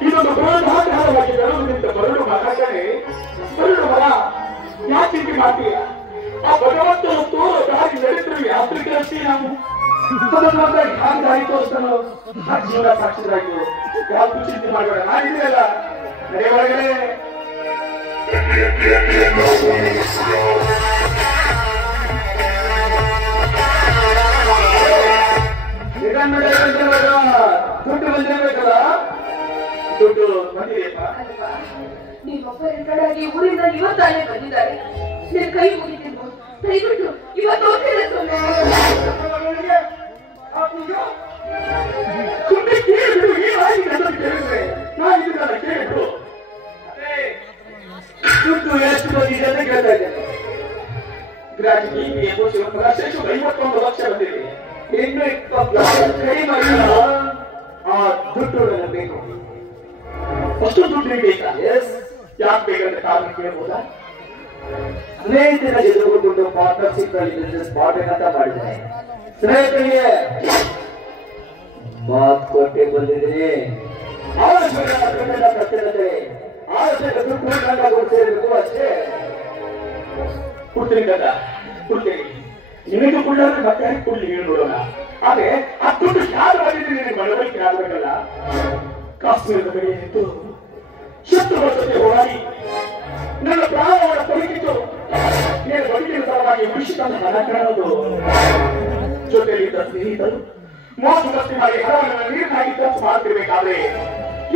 ಇದೊಂದು ಬರಡಾಕಾರವಾಗಿ ಬೆಳೆದು ಬರಡು ಮರ ಕಡೆ ಬರಡು ಮರ. ಯಾಕೆ ಮಾಡ್ತೀಯ? ಆ ಭಗವಂತನ ತೋರ ದಾರಿ ನಡೆದ್ರು ಯಾತ್ರಿಕರಷ್ಟೇ ನಾವು. ಅದನ್ನ ಹ್ಯಾಂಗ ದಾರಿ ತೋರಿಸ್ತಾನೋ ಆ ಜೀವನ ಸಾಕ್ಷಿರಾಗಿ ಯಾವ್ದು ಚಿಂತೆ ಮಾಡಬೇಡ. ನಾನಿದೆಯಲ್ಲ ನಡೆ ಒಳಗಡೆ. ದುಡ್ಡು ಬಂದಿರ್ಬೇಕಲ್ಲ, ದುಡ್ಡು ಬಂದಿದೆಯಪ್ಪ. ನೀವೊಬ್ಬರಿಂದಾಗಿ ಊರಿಂದ ಇವತ್ತಾನೆ ಬಂದಿದ್ದಾರೆ. ನಿನ್ನ ಕೈ ಮುಗಿತೀನಿ, ದಯವಿಟ್ಟು ಇವತ್ತು ಸುಮ್ಮನೆ ಕೇಳಿದ್ರು ಏನಾಗಿದೆ ಅಂತ ಕೇಳಿದ್ರೆ ನಾನು ಇದನ್ನ ಕೇಳಿದ್ರು ದುಡ್ಡು ಎಷ್ಟು ಬಂದಿದೆ ಅಂತ ಕೇಳ್ತಾ ಇದ್ದೇನೆ. ಗ್ರಾಜುಯೇಟ್ 51 ಲಕ್ಷ ಬಂದಿದೆ. ಇನ್ನು 20 ಲಕ್ಷ ಕೈ ಮಾಡಿಲ್ಲ. ಆ ದುಡ್ಡು ನನಗೆ ಬೇಕು. ಅಷ್ಟು ದುಡ್ಡು ಬೇಕಾ? ಯಾಕೆ ಬೇಕಂತ ಕಾರಣ ಕೇಳ್ಬೋದಾ? ಸ್ನೇಹಿತರ ಎದುರುಗೊಂಡು ಪಾರ್ಟ್ನರ್ಶಿಪ್ ಅಲ್ಲಿ ಬಿಸ್ನೆಸ್ ಮಾಡಬೇಕಂತ ಮಾಡಿದ್ದೇನೆ. ಸ್ನೇಹಿತರಿಗೆ ಮಾತು ಕೊಟ್ಟೆ ಬಂದಿದ್ದೀನಿ. ಅವಶ್ಯಕತೆ ಸೇರಬೇಕು ಅಷ್ಟೇ. ಕೊಡ್ತೀನಿ ಗಂಡ, ಕೊಡ್ತೀನಿ. ನಿನಗೆ ಕೊಡ್ಲಾದ್ರೆ ಮತ್ತೆ ಕೊಡ್ಲಿ ನೀನು ನೋಡೋಣ. ಆದ್ರೆ ಆ ದುಡ್ಡು ಯಾರು ಬಂದಿದ್ರೆ ನಿನಗೆ ಮನವರಿಕೆ ಆಗ್ಬೇಕಲ್ಲ. ಕಾಶ್ಮೀರದ ಕಡೆ ನಿಂತು ಶತ್ರುಗಳ ಜೊತೆ ಹೋರಾಡಿ ನನ್ನ ಪ್ರಾಣವನ್ನು ಪಡೆದಿತ್ತು. ನೀನು ಬದುಕಿನ ಸಲುವಾಗಿ ಉಳಿಸಿಕೊಂಡ ಹಣ ಕಾಣೋದು. ಜೊತೆಲಿದ್ದ ಸ್ನೇಹಿತರು ಮೋಸ ಮಸ್ತಿ ಮಾಡಿ ಹಣವನ್ನು ನೀರಿನಾಗಿ ಖರ್ಚು ಮಾಡ್ತಿರ್ಬೇಕಾದ್ರೆ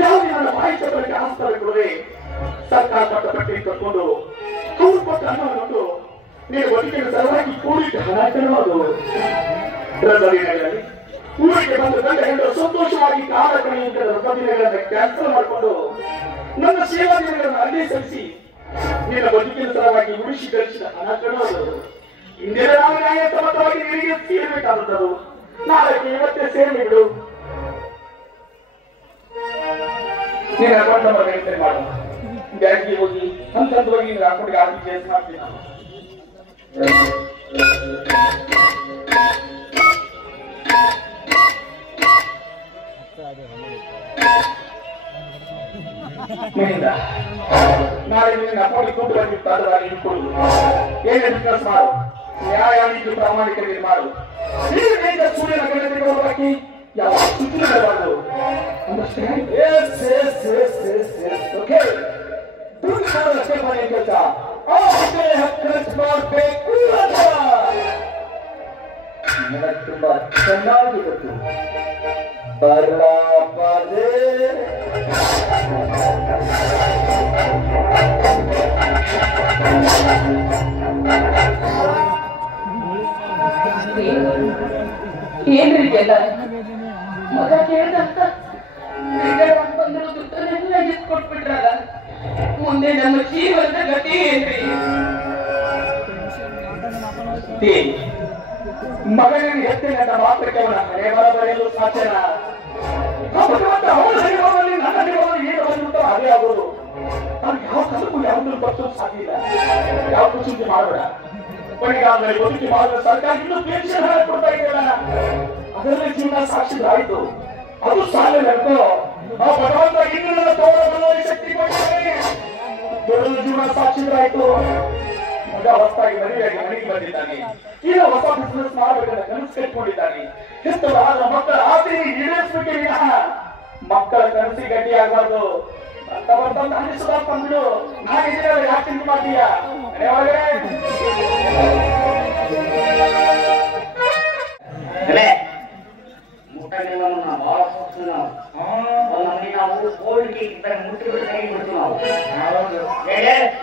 ಯಾವುದೇ ನನ್ನ ಬಾಯಿ ಚಪ್ಪಲಿಗೆ ಆಸ್ತಾರ ಕೊಡದೆ ಸರ್ಕಾರ ಪಟ್ಟ ಪಟ್ಟಿ ಕಟ್ಕೊಂಡು ಅವ್ರು ಕೊಟ್ಟ ಹಣವನ್ನು ನೀನು ಬದುಕಿನ ಸಲುವಾಗಿ ಕೂಡಿಟ್ಟ ಹಣ ಕಾಣೋದು. ದಿನಗಳಲ್ಲಿ ಊರಿಗೆ ಬಂದು ಗಂಡ ಹೆಂಡರು ಸಂತೋಷವಾಗಿ ಕಾಲ ಕಳೆಯುವಂತ ರಥ ದಿನಗಳನ್ನು ಕ್ಯಾನ್ಸಲ್ ಮಾಡಿಕೊಂಡು ನನ್ನ ಸೇವಾ ದಿನಗಳನ್ನು ಅಲ್ಲೇ ಸಲ್ಲಿಸಿ ನಿನ್ನ ಬದುಕಿನ ಸಲುವಾಗಿ ಉಳಿಸಿ ಗಳಿಸಿದ ಹಣ ಕಾಣೋದು. ಹಿಂದೆಲ್ಲ ನಾವು ನ್ಯಾಯಸಮ್ಮತವಾಗಿ ನಿನಗೆ ಸೇರಬೇಕಾದದ್ದು. ನಾಳೆ ಇವತ್ತೇ ಸೇರಿ ಬಿಡು. ನೀನು ಅಕೌಂಟ್ ನಂಬರ್ ಎಂಟ್ರಿ ಮಾಡು. ಬ್ಯಾಂಕಿಗೆ ಹೋಗಿ ಅಂತಂದ್ವಾಗಿ ನೀನು ಹಾಕೊಂಡು ಆಗಿ ಕೇಸ್ ಮಾಡ್ತೀನಿ ನಾನು. ನಾಳೆ ನಿನ್ನ ಅಪ್ಪಗೆ ದುಡ್ಡು ಬಂದಿರ್ತಾರೆ ನೀನು ಕೊಡುದು ಏನೇ ಬಿಸ್ನೆಸ್ ಮಾಡು ನ್ಯಾಯ ನೀತಿ ಪ್ರಾಮಾಣಿಕರಿಗೆ ಮಾಡು ನೀನು ಸೂರ್ಯನ ಗಣನೆಗೆ ಹೋಗಕ್ಕೆ ಯಾವ ಸುದ್ದಿ ಮಾಡಬಾರ್ದು ಅಂಡರ್ಸ್ಟ್ಯಾಂಡ್ ಓಕೆ ದುಡ್ಡು ಮಾಡೋದು ಅಷ್ಟೇ ಮನೆ ಕೆಲಸ ಖರ್ಚು ಮಾಡಬೇಕು ಅಂತ ನನಗೆ ತುಂಬಾ ಚೆನ್ನಾಗಿ ಗೊತ್ತು ಬರಲಾಪದೆ ಏನ್ರಿ ಎಲ್ಲ ಮಗ ಕೇಳ್ದಂತ ಬಂದ್ರು ದುಡ್ಡನ್ನೆಲ್ಲ ಇಸ್ಕೊಟ್ಬಿಟ್ರಲ್ಲ ಮುಂದೆ ನಮ್ಮ ಜೀವನದ ಗತಿ ಏನ್ರಿ? ಮಗನಿಗೆ ಹೆತ್ತಿನ ಮಾತ್ರಕ್ಕೆ ಅವನ ಮನೆ ಬರ ಬರೆಯಲು ಸಾಧ್ಯನ ಅವನ ಜೀವನದಲ್ಲಿ ನನ್ನ ಜೀವನದಲ್ಲಿ ಏನು ಬಂದ್ಬಿಟ್ಟು ಅದೇ ಆಗೋದು. ನಾನು ಯಾವ ಕಲಕು ಯಾವುದನ್ನು ಬರ್ಸೋದು ಸಾಧ್ಯ ಇಲ್ಲ. ಯಾವ್ದು ಚಿಂತೆ ಮಾಡಬೇಡ. ಬಳಿಗಾಲದಲ್ಲಿ ಒದಗಿ ಮಾಡಿದ ಸರ್ಕಾರ ಇನ್ನೂ ಪೆನ್ಷನ್ ಹಣ ಕೊಡ್ತಾ ಇದೆಯಲ್ಲ ಅದರಲ್ಲಿ ಜೀವನ ಸಾಕ್ಷಿದಾಯಿತು. ಅದು ಸಾಲ ನೆನಪು ಆ ಭಗವಂತ ಇನ್ನೂ ತೋರಬಲ್ಲ ಶಕ್ತಿ ಕೊಡ್ತಾನೆ. ದೊಡ್ಡ ಜೀವನ ಸಾಕ್ಷಿದಾಯಿತು. ಮಗ ಹೊಸದಾಗಿ ಮದುವೆಯಾಗಿ ಮನೆಗೆ ಬಂದಿದ್ದಾನೆ. ಈಗ ಹೊಸ ಬಿಸ್ನೆಸ್ ಮಾಡಬೇಕಂತ ಕನಸು ಕಟ್ಕೊಂಡಿದ್ದಾನೆ. ಹೆತ್ತವರಾದ ಮಕ್ಕಳ ಆಸೆ ಈಡೇರಿಸಬೇಕೆ ವಿನಃ ಮಕ್ಕಳ ಕನಸಿಗೆ ಗಟ್ಟಿ ಆಗಬಾರ್ದು ಅಂತ ಬಂದ ಅನಿಸುವ ತಂದು ನಾನಿದ್ದೀರ ಯಾಕೆ ಚಿಂತೆ ಮಾಡ್ತೀಯ ಒಳಗಡೆ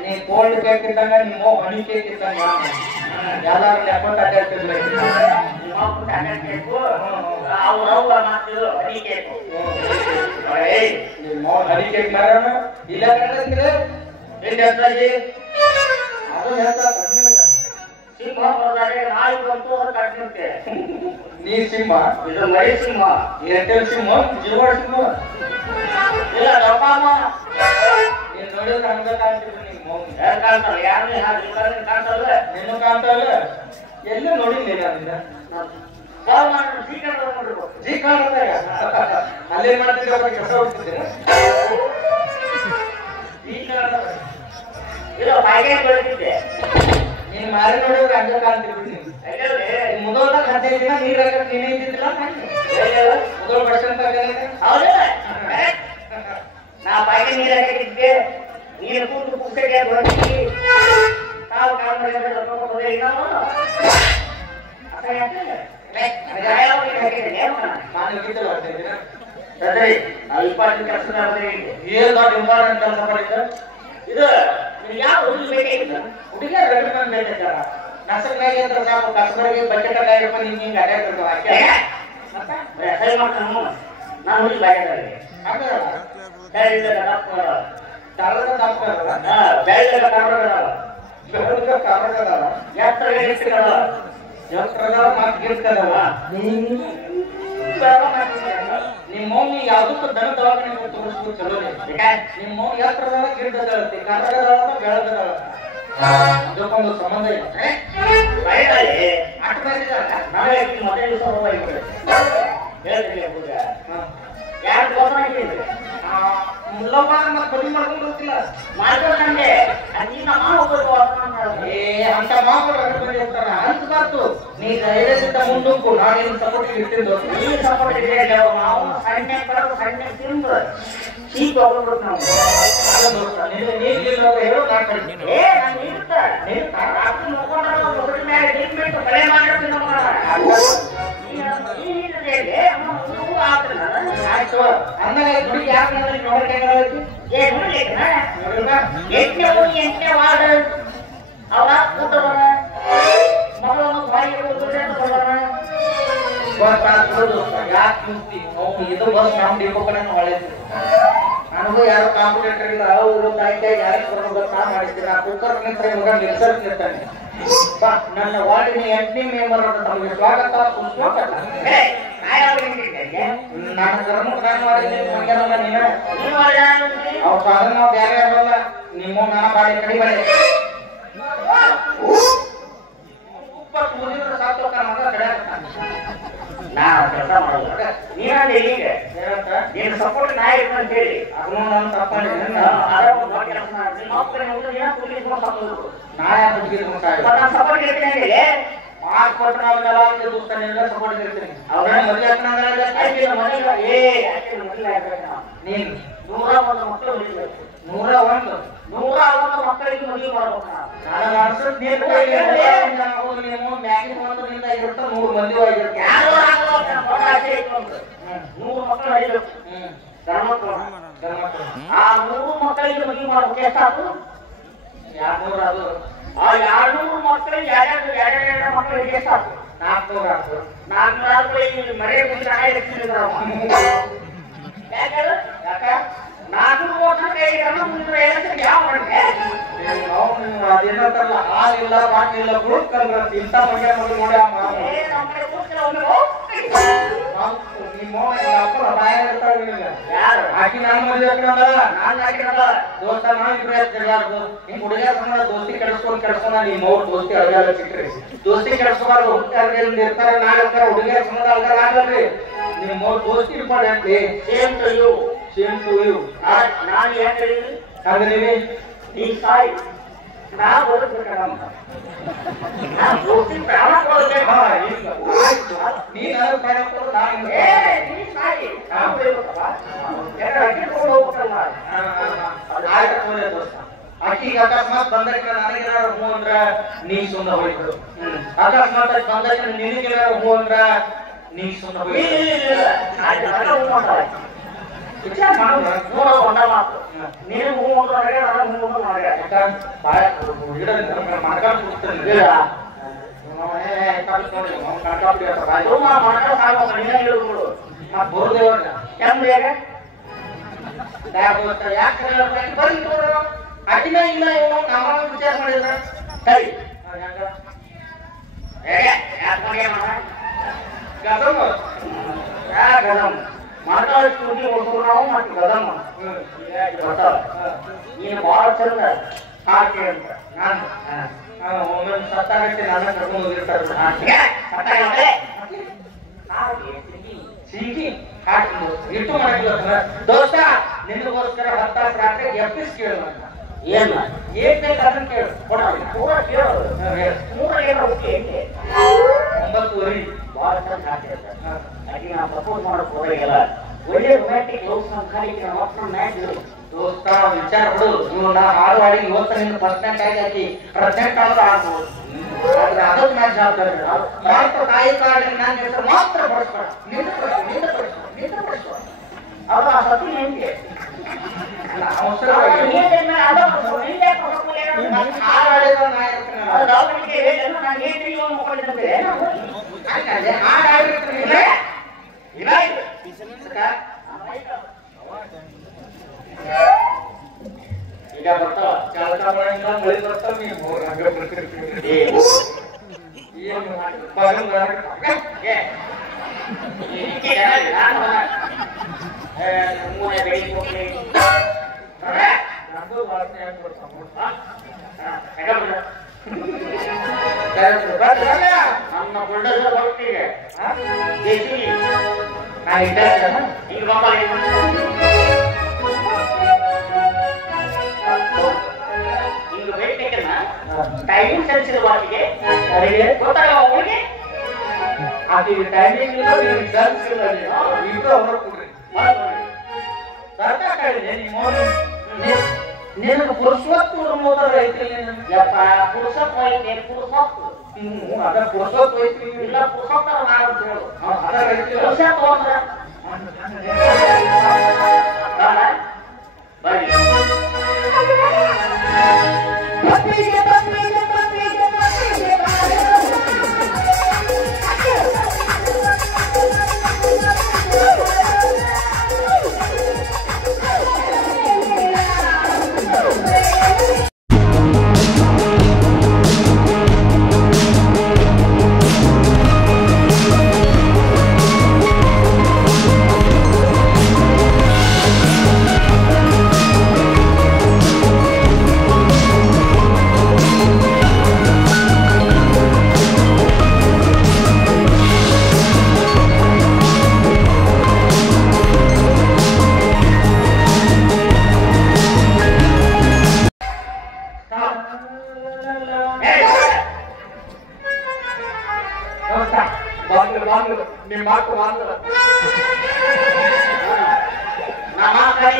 ನೀ ಕೋಲ್ಡ್ ಕೇಕ್ ಇದ್ದಂಗ ನಿಮ್ಮ ಹನಿ ಕೇಕ್ ಇದ್ದಂಗ ಎಲ್ಲಾರು ಲೆಕ್ಕ ಅಡ್ಡಾಡ್ತಿರ್ಲಿ ಹನಿ ಕೇಕ್ ಮಾರಣ ಇಲ್ಲ ಕಂಡ್ರೆ ಏನ್ ಹೇಳ್ತಾಗಿ ಅದು ಹೇಳ್ತಾ ಸಿಂಹ ಬರ್ತಾರೆ ನಾಯಿ ಬಂತು ಅದು ಕಟ್ಟಿರುತ್ತೆ. ನೀ ಸಿಂಹ ಇದು ಮರಿ ಸಿಂಹ ಏರ್ಟೆಲ್ ಸಿಂಹ ಜಿಯೋ ಸಿಂಹ ಇಲ್ಲ ಡಬ್ಬಮ್ಮ ನೀನ್ ನೋಡಿದ್ರೆ ಹಂಗ ಕಾಣ್ತಿದ್ರು ನಿಮ್ಮ ಯಾರು ಕಾಣ್ತಾರ ಯಾರನ್ನೇ ಕಾಣ್ತಾರಲ್ಲ ನಿನ್ನ ಕಾಣ್ತಾವಲ್ಲ ಎಲ್ಲ ನೋಡಿಲ್ಲ ಅದನ್ನ ಕಾಲ್ ಮಾಡಿ ಸೀಕರ್ ನೋಡಿರ್ಬೇಕು. ಜೀ ಕಾಣ್ದಾಗ ಅಲ್ಲೇನ್ ಮಾಡ್ತಿದ್ದೆ ಅವ್ರ ಕೆಲಸ ಹೋಗ್ತಿದ್ದೀರ ಇಲ್ಲ ಬಾಯಿಗೆ ಬೆಳೆದಿದ್ದೆ ನೀನ್ ಮಾರಿ ನೋಡಿದ್ರೆ ಹಂಗ ಕಾಣ್ತಿರ್ಬಿಡಿ ಮೊದಲ 15 ದಿನ ನೀರಾಗ ನೀನೇ ಇದ್ದಿದ್ದಿಲ್ಲ ಮೊದಲ ಪರ್ಸೆಂಟ್ ಹೌದು ನಾ ಬಾಯಿಗೆ ನೀರು ಹಾಕಿದ್ದೆ ನೀರು ಕೂತು ಪುಸ್ತಕ ಬರ್ತೀವಿ ಕಾವು ಕಾಲು ಮಾಡಿ ನಾನು ಗೀತಲ್ಲ ಆಗ್ತಿದ್ದೀನ ಸರಿ ನಾವು ಇಂಪಾರ್ಟೆಂಟ್ ಕೆಲಸ ಏನ್ ದೊಡ್ಡ ಇಂಪಾರ್ಟೆಂಟ್ ಕೆಲಸ ಮಾಡಿದ್ದ ಇದು ಯಾವ ಹುಡುಗ ಬೇಕಾಗಿಲ್ಲ ಹುಡುಗಿಯರ್ ರೆಡಿಮೇಡ್ ಬೇಕಾಗ್ಯಾರ ನಸಕ್ನಾಗಿ ಅಂತ ಸಾಕು ಕಸ್ಬರ್ಗೆ ಬಕೆಟ್ ಆಗಿರಪ್ಪ ಹಿಂಗೆ ಅಡ್ಡಾಡ್ತಿರ್ತಾವ ಆಕೆ ಸರಿ ಮಾಡ್ತಾನ ನಾನು ಹುಡುಗಿ ಬಾಯಿಗೆ ಹಂಗಲ್ಲ ತಳದ ತಪ್ಪಲ್ಲ ಬೆಳ್ಳಿಗೆ ಕರ್ನಾಟಕ ಬೆಳಗ್ಗೆ ಕಾರಣದಲ್ಲ ಎತ್ತರ ಇಟ್ಟಿರಲ್ಲ ಎಷ್ಟರದಲ್ಲ ಮಾತು ಗಿರ್ತದಲ್ಲ ನಿಮ್ಮ ಮಮ್ಮಿ ಯಾವ್ದಕ್ಕೂ ದನ ದವಾಖಾನೆ ತೋರಿಸ್ಬೇಕು ಚಲೋ ನಿಮ್ಮ ಮಮ್ಮಿ ಎಷ್ಟರದಲ್ಲ ಗಿಡ್ಡದಳತಿ ಕರ್ನಾಟಕದಳ ಬೆಳಗದಳ ಅದಕ್ಕೊಂದು ಸಂಬಂಧ ಇಲ್ಲ ಬಯಲಾಗಿ ಆಟ ಮಾಡಿದಲ್ಲ ನಾಳೆ ಮೊದಲ ದಿವಸ ಹೋಗ್ಬಿಡ್ರಿ ಹೇಳ್ತೀನಿ ಹುಡುಗ ಯಾರು ದೋಸ ಹಾಕಿದ್ರಿ ಮುಲ್ಲವ್ವ ಮತ್ತೆ ಬಲಿ ಮಾಡ್ಕೊಂಡು ಹೋಗ್ತಿಲ್ಲ ಮಾಡ್ಕೊಂಡೆ ನೀನು ಮಾವ ಹೋಗ್ಬೇಕು ಏ ಅಂತ ಮಾವುಗಳು ಅಡ್ಕೊಂಡು ಹೋಗ್ತಾರ ಅನ್ಸ್ಬಾರ್ದು ನೀ ಧೈರ್ಯದಿಂದ ಮುಂದಕ್ಕೂ ನಾನೇನು ಸಪೋರ್ಟ್ ಇರ್ತಿದ್ದು ಈ ಸಪೋರ್ಟ್ ಇದೆ ನಾವು ಸಣ್ಣ ಬರೋದು ಸಣ್ಣ ತಿಂದು ಚೀಪ್ ಹೋಗ್ಬಿಡ್ತು ನಾವು ಹೇಳೋ ನಾಟಕ ಏ ನಾನು ಇರ್ತಾರೆ ರಾತ್ರಿ ನೋಡ್ಕೊಂಡ್ರೆ ಮೊದಲ ಮೇಲೆ ಟ್ರೀಟ್ಮೆಂಟ್ ಬಳೆ ಮಾಡಿರ್ತೀನಿ ಆಯ್ತು ಅಂದಾಗ ದುಡ್ಡು ಯಾಕೆ ನೋಡ್ರಿ ಎಂಟನೇ ವಾರ್ಡ್ ಅವರ ಕೂಟವರ ಮಗಳನ್ನು ಬಾಯಿಗೆ ಯಾಕೆ ಇದು ಬಸ್ ನಮ್ ಡಿಪೋ ಕಡೆ ಒಳ್ಳೇದು ನನಗೂ ಯಾರು ಕಾಂಪಿಟೇಟರ್ ಇಲ್ಲ ಅವರು ತಾಯಿಗೆ ಯಾರಿಗೆ ಕೊಡೋದು ನಾ ಮಾಡಿದ್ದೀನಿ ಆ ಕುಕ್ಕರ್ ನಿಂತ ಮಗ ಮಿಕ್ಸರ್ ನಿಂತಾನೆ ಬಾ ನನ್ನ ವಾರ್ಡಿನ 8ನೇ ಮೆಂಬರ್ ಅಂತ ತಮಗೆ ಸ್ವಾಗತ ಸುಸ್ವಾಗತ ನಾನು ಧರ್ಮ ಪ್ರಧಾನ ಮಾಡಿದ್ದೀನಿ ಮಂಗ್ಯಾನಲ್ಲ ನೀನು ಅವ್ರ ಸಾಧನ ನಾವು ಬೇರೆ ಇರಲ್ಲ ನಿಮ್ಮ ನನ್ನ ಬಾಡಿ ಕಡಿ ಬರೆ ಉಪ್ಪ ಮುಗಿದ್ರೆ ಸಾಕು ಮಗ ಕಡೆ ನಾ ಕೆಲಸ ಮಾಡೋದು ನೀನಂದ್ರೆ ಹೀಗೆ ನೀನು ಸಪೋರ್ಟ್ ನಾ ಇರ್ತೇನೆ ಅಂತ ಹೇಳಿ ಅದನ್ನು ನಾನು ತಪ್ಪಿದ್ರೆ ಅದರ ಒಂದು ದೊಡ್ಡ ಕೆಲಸ ನಾ ಯಾಕೆ ನಾನು ಸಪೋರ್ಟ್ ಇರ್ತೇನೆ ಅಂತೇಳಿ ಮಾಡ್ಕೊಟ್ರೆ ನಾವೆಲ್ಲ ದೋಸ್ತ ನಿನ್ಗೆ ಸಪೋರ್ಟ್ ಇರ್ತೀನಿ ಅವ್ರೇನು ಮದುವೆ ನೀನು 101 ಮಕ್ಕಳು ಹೊಡಿಬೇಕು 101 ಮಕ್ಕಳಿಗೆ ಮದುವೆ ಮಾಡ್ಬೇಕು ನನಗೆ ಅನ್ಸುತ್ತೆ ನೀವು ಮ್ಯಾಗಿನ ಒಂದರಿಂದ ಇರುತ್ತೆ 100 ಮಂದಿ ಆಗಿರುತ್ತೆ 100 ಮಕ್ಕಳು ಹೊಡಿಬೇಕು ಗಣಮಕ್ಕಳು ಆ 100 ಮಕ್ಕಳಿಗೆ ಮದುವೆ ಮಾಡ್ಬೇಕು ಎಷ್ಟಾದ್ರು 200 ಅದು ಆ 200 ಮಕ್ಕಳಿಗೆ ಎರಡು ಮಕ್ಕಳಿಗೆ ಎಷ್ಟಾದ್ರು 400 ಆಗ್ತದೆ 400 ಮರೆ ಮುಂದೆ ಹಣ ಇರ್ತಿದ್ರು ಯಾಕೆ 400 ವರ್ಷಕ್ಕೆ ಮುಂದೆ ಯಾವ ಮಾಡಿದೆ ಅದೇನಂತಾರಲ್ಲ ಹಾಲಿಲ್ಲ ಬಾಟಿಲ್ಲ ಕುಡುಕಲ್ಲ ಇಂಥ ಮಂಡ್ಯ ನೋಡಿ ನೋಡಿ ನಿಮ್ಮ ಅಪ್ಪನ ಬಾಯ ಇರ್ತಾಳೆ ಆಕಿ ನಾನು ಮದುವೆ ದೋಸ್ತ ನಾನು ಇಬ್ಬರೇ ತಿರ್ಗಾಡ್ದು ನಿಮ್ ಹುಡುಗಿಯ ಸಂಬಂಧ ದೋಸ್ತಿ ಕೆಡಿಸ್ಕೊಂಡ್ ನಿಮ್ಮ ಅವ್ರ ದೋಸ್ತಿ ಅಳಗಾಲ ಸಿಕ್ಕ್ರಿ ದೋಸ್ತಿ ಕೆಡಿಸ್ಕೋಬಾರ್ದು ಹುಡುಗಿಯಲ್ಲಿ ಇರ್ತಾರೆ ನಾಳೆ ಹುಡುಗಿಯ ಸಂಬಂಧ ಅಳಗಾಲ ಆಗಲ್ರಿ ನಿಮ್ಮ ಅವ್ರ ದೋಸ್ತಿ ಇಂಪಾರ್ಟೆಂಟ್ ಸೇಮ್ ಟು ಯು ನಾನು ಏನ್ ಹೇಳಿದ್ರಿ ಹಾಗೆ ನೀವೇ ಈ ಸಾಯಿ ನಾ ಬದುಕಬೇಕಲ್ಲ ಪ್ರಾಣ ಕೊಡಬೇಕು ನೀ ನನಗೆ ಪ್ರಾಣ ಕೊಡು ನಾನು ನೀ ಸಾಯಿ ನಾನು ಬದುಕಲ್ಲ ಹೋಗ್ಬೇಕಲ್ಲ ಆಕಿಗೆ ಅಕಸ್ಮಾತ್ ಬಂದಕ್ಕೆ ನನಗೇನಾರು ಹೂ ಅಂದ್ರ ನೀ ಸುಮ್ಮನೆ ಹೊಳಿಬಿಡು ಅಕಸ್ಮಾತ್ ಬಂದಕ್ಕೆ ನಿನಗೇನಾರು ಹೂ ಅಂದ್ರ ನೀ ಸುಮ್ಮನೆ ವಿಚಾರ ಮಾತು ನೀನು ಹೂ ಅಂದ್ರೆ ನಾನು ಹೂ ಅಂದ್ರೆ ಬೋರ್ದೇವ್ರ ಯಾಕೆ ಅಡಿನ ಇಲ್ಲ ಇವನು ನಮ್ಮ ವಿಚಾರ ಮಾಡಿದ್ರ ಸರಿ ಗದಮ ಗದಮ್ ಮಾತಾಡಿಸ್ತು ನಾವು ಮತ್ತೆ ಗದಮ್ಮ ನೀನು ಬಹಳ ಚಂದ ಹಾಕಿ ಅಂತ ನಾನು ಒಮ್ಮೆ ಸತ್ತಾಗಟ್ಟೆ ನನ್ನ ಕರ್ಕೊಂಡು ಹೋಗಿರ್ತಾರೆ ಸಿಂಗಿ ಹಾಕಿ ಇಟ್ಟು ಮಾಡಿಲ್ಲ ದೋಸ್ತ ನಿನಗೋಸ್ಕರ 10 ತಾಸು ರಾತ್ರಿ ಎಫ್ಎಸ್ ಕೇಳು ಅಂತ ಏನ್ ಏನ್ ಬೇಕು ಅದನ್ನ ಕೇಳು ಕೊಡ್ತೀನಿ ಪೂರ ಕೇಳೋದು 3 ಏನೋ ಹುಟ್ಟಿ ಹೆಂಗೆ 9:30 ಬಹಳ ಚಂದ ಹಾಕಿರ್ತ ಅದಕ್ಕೆ ನಾವು ಪ್ರಪೋಸ್ ಮಾಡೋಕೆ ಹೋಗಿಲ್ಲ ಒಳ್ಳೆ ರೊಮ್ಯಾಂಟಿಕ್ ಲವ್ ಸಾಂಗ್ ಕಾಲಿಗೆ ನಾವು ಒಟ್ಟು ಮ್ಯಾಚ್ ದೋಸ್ತ ವಿಚಾರ ಬಿಡು ನೀವು ನಾ ಹಾಡು ಹಾಡಿ ಇವತ್ತು ನಿನ್ನ ಪರ್ಸೆಂಟ್ ಆಗಿ ಹಾಕಿ ಪ್ರೆಸೆಂಟ್ ಆದ್ರೂ ಆಗ್ಬೋದು ಆದ್ರೆ ಅದಕ್ಕೆ ಮ್ಯಾಚ್ ಆಗ್ತಾರೆ ಮಾತ್ರ ತಾಯಿ ಕಾರ್ಡ್ ನನ್ನ ಹೆಸರು ಮಾತ್ರ ಬಳಸ್ಬೇಡ ನಿಂದ ಬಳಸ್ಬೇಡ ಅವ್ರು ಆ ಸತಿ ಹೆಂಗೆ ಅವಸರ ಹಾಡು ಹಾಡಿದ್ರೆ ನಾ ಇರ್ತೀನಿ ಹಾಡು ಹಾಡಿರ್ತೀನಿ ಈಗ ಬರ್ತಾವ ಚಾಲಕ ಬರಂಗಿಲ್ಲ ಮಳೆ ಬರ್ತಾವ ನೀವು ಹಂಗ ಬರ್ತಿರ್ತೀವಿ ಏನು ನಮ್ಮ ಗುಂಡದ ಭಕ್ತಿಗೆ ನಾ ಇದ್ದ ಈಗ ಬಾಬಾ ಹಿಂಗ ಬೇಕನ್ನ ಟೈಮಿಂಗ್ ಸೆನ್ಸಿದ ವಾಟಿಗೆ ಗೊತ್ತಾಗ ಅವಳಿಗೆ ಅದು ಟೈಮಿಂಗ್ ಇಲ್ಲ ನೀವು ಸೆನ್ಸ್ ಇಲ್ಲ ಈಗ ಹೊರ ಕೊಡ್ರಿ ಸರ್ಕಾರ ಹೇಳಿದೆ ನೀವು ನಿನಗೆ ಪುರುಷೋತ್ತಮ ಮೋದರ ಐತಿ ಯಪ್ಪ ಪುರುಷತ್ವ ಐತೆ ಪುರುಷತ್ವ ಅದ ಪುರುಷೋತ್ತಮ ಐತಿ ಇಲ್ಲ ಪುರುಷೋತ್ತರ ಮಾಡೋದು ಹೇಳು ಅದ ಐತಿ ಪುರುಷತ್ವ ಅಂದ್ರೆ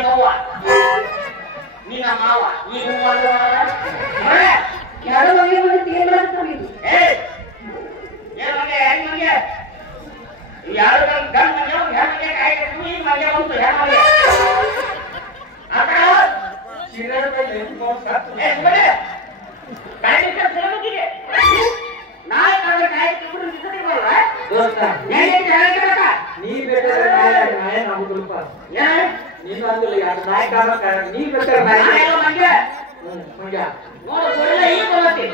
ನೋವ ನಿನ್ನ ಮಾವ ಈ ಎರಡು ಮನೆ ಬಂದು ಏನ್ ಮಾಡ್ತಾರೆ ಯಾರು ಗಂಡ ಮನೆ ಹೆಣ್ಣಿಗೆ ಕಾಯ್ತು ಈಗ ಮನೆ ಬಂತು ಹೆಣ್ಣಿಗೆ ನೀ ಬೇಕಾದ್ರೆ ನಾಯ ನಮ್ಗೆ ನೀನು ಅಂದಿಲ್ಲ ಯಾರು ನಾಯ ಕಾರಣ ನೀ ಬೇಕಾದ್ರೆ ನಾಯ ನೋಡು ಈಗ ಬರತ್ತೆ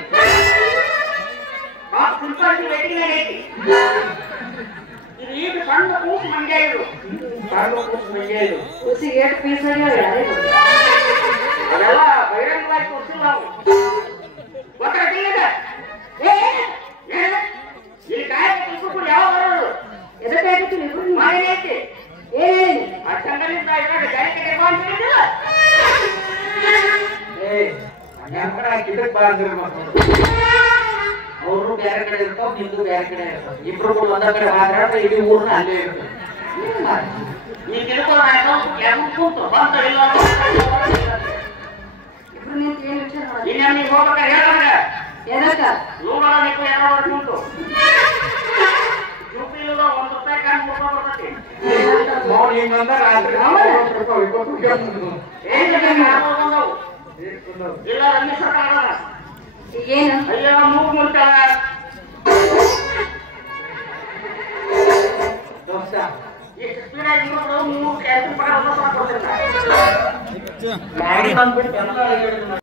ಇದು ಈಗ ಸಣ್ಣ ಕೂಸು ಮಂಡ್ಯ ಇದು ಸಣ್ಣ ಕೂಸು ಮಂಡ್ಯ ಇದು ಖುಷಿ 8 ಪೀಸ್ ಅದೆಲ್ಲ ಬಹಿರಂಗವಾಗಿ ತೋರಿಸಿಲ್ಲ ನಾವು ಗೊತ್ತಾಗ್ತಿಲ್ಲ ಇಲ್ಲಿ ಕಾಯಕ್ಕೆ ತಿಳ್ಕೊಂಡು ಯಾವ ಬರೋದು ಎದಕ್ಕಾಗಿತ್ತು ನೀವು ಮನೆ ಐತಿ ಏನ್ ಆ ಸಂಗಲಿಂದ ಇವಾಗ ಜಾರಿಗೆ ಬಂದಿಲ್ಲ ಇದಕ್ಕೆ ಬಾರ್ದಿರ ಅವರು ಬೇರೆ ಕಡೆ ಇರ್ತಾವ ನಿಮ್ದು ಬೇರೆ ಕಡೆ ಇರ್ತಾವ ಇಬ್ರು ಒಂದ ಕಡೆ ಹಾಗಾದ್ರೆ ಇಡೀ ಊರ್ನ ಅಲ್ಲೇ ಇರ್ತದೆ ನೀ ತಿಳ್ಕೊಂಡು ಕೂತು ಬಂತ ಇಲ್ಲ ಇಬ್ರು ನಿಂತು ಏನ್ ವಿಚಾರ ಮಾಡೋದು ಇನ್ನ ನೀವು ಹೋಗ್ಬೇಕಾ ಹೇಳೋಣ ಎದಕ್ಕ ನೂರ ನೀವು ಏನೋ ಉಂಟು ಯುಪಿಯಿಂದ ₹1 ಕಾನ್ ಬರ್ತೈತಿ ನೋಡಿ ಹಿಂಗಂದ ರಾತ್ರಿ ಇಲ್ಲ ರಮೇಶ್ ಸರ್ಕಾರ ಏನು ಅಯ್ಯೋ ಮೂರ್ತಾಳ ದೋಸ್ತ ಎಷ್ಟು ಸ್ಪೀಡಾಗಿ ಮೂರು ಕೆಲಸ ಕೊಡ್ತಾರೆ ಗಾಡಿ ಬಂದ್ಬಿಟ್ಟು ಎಲ್ಲ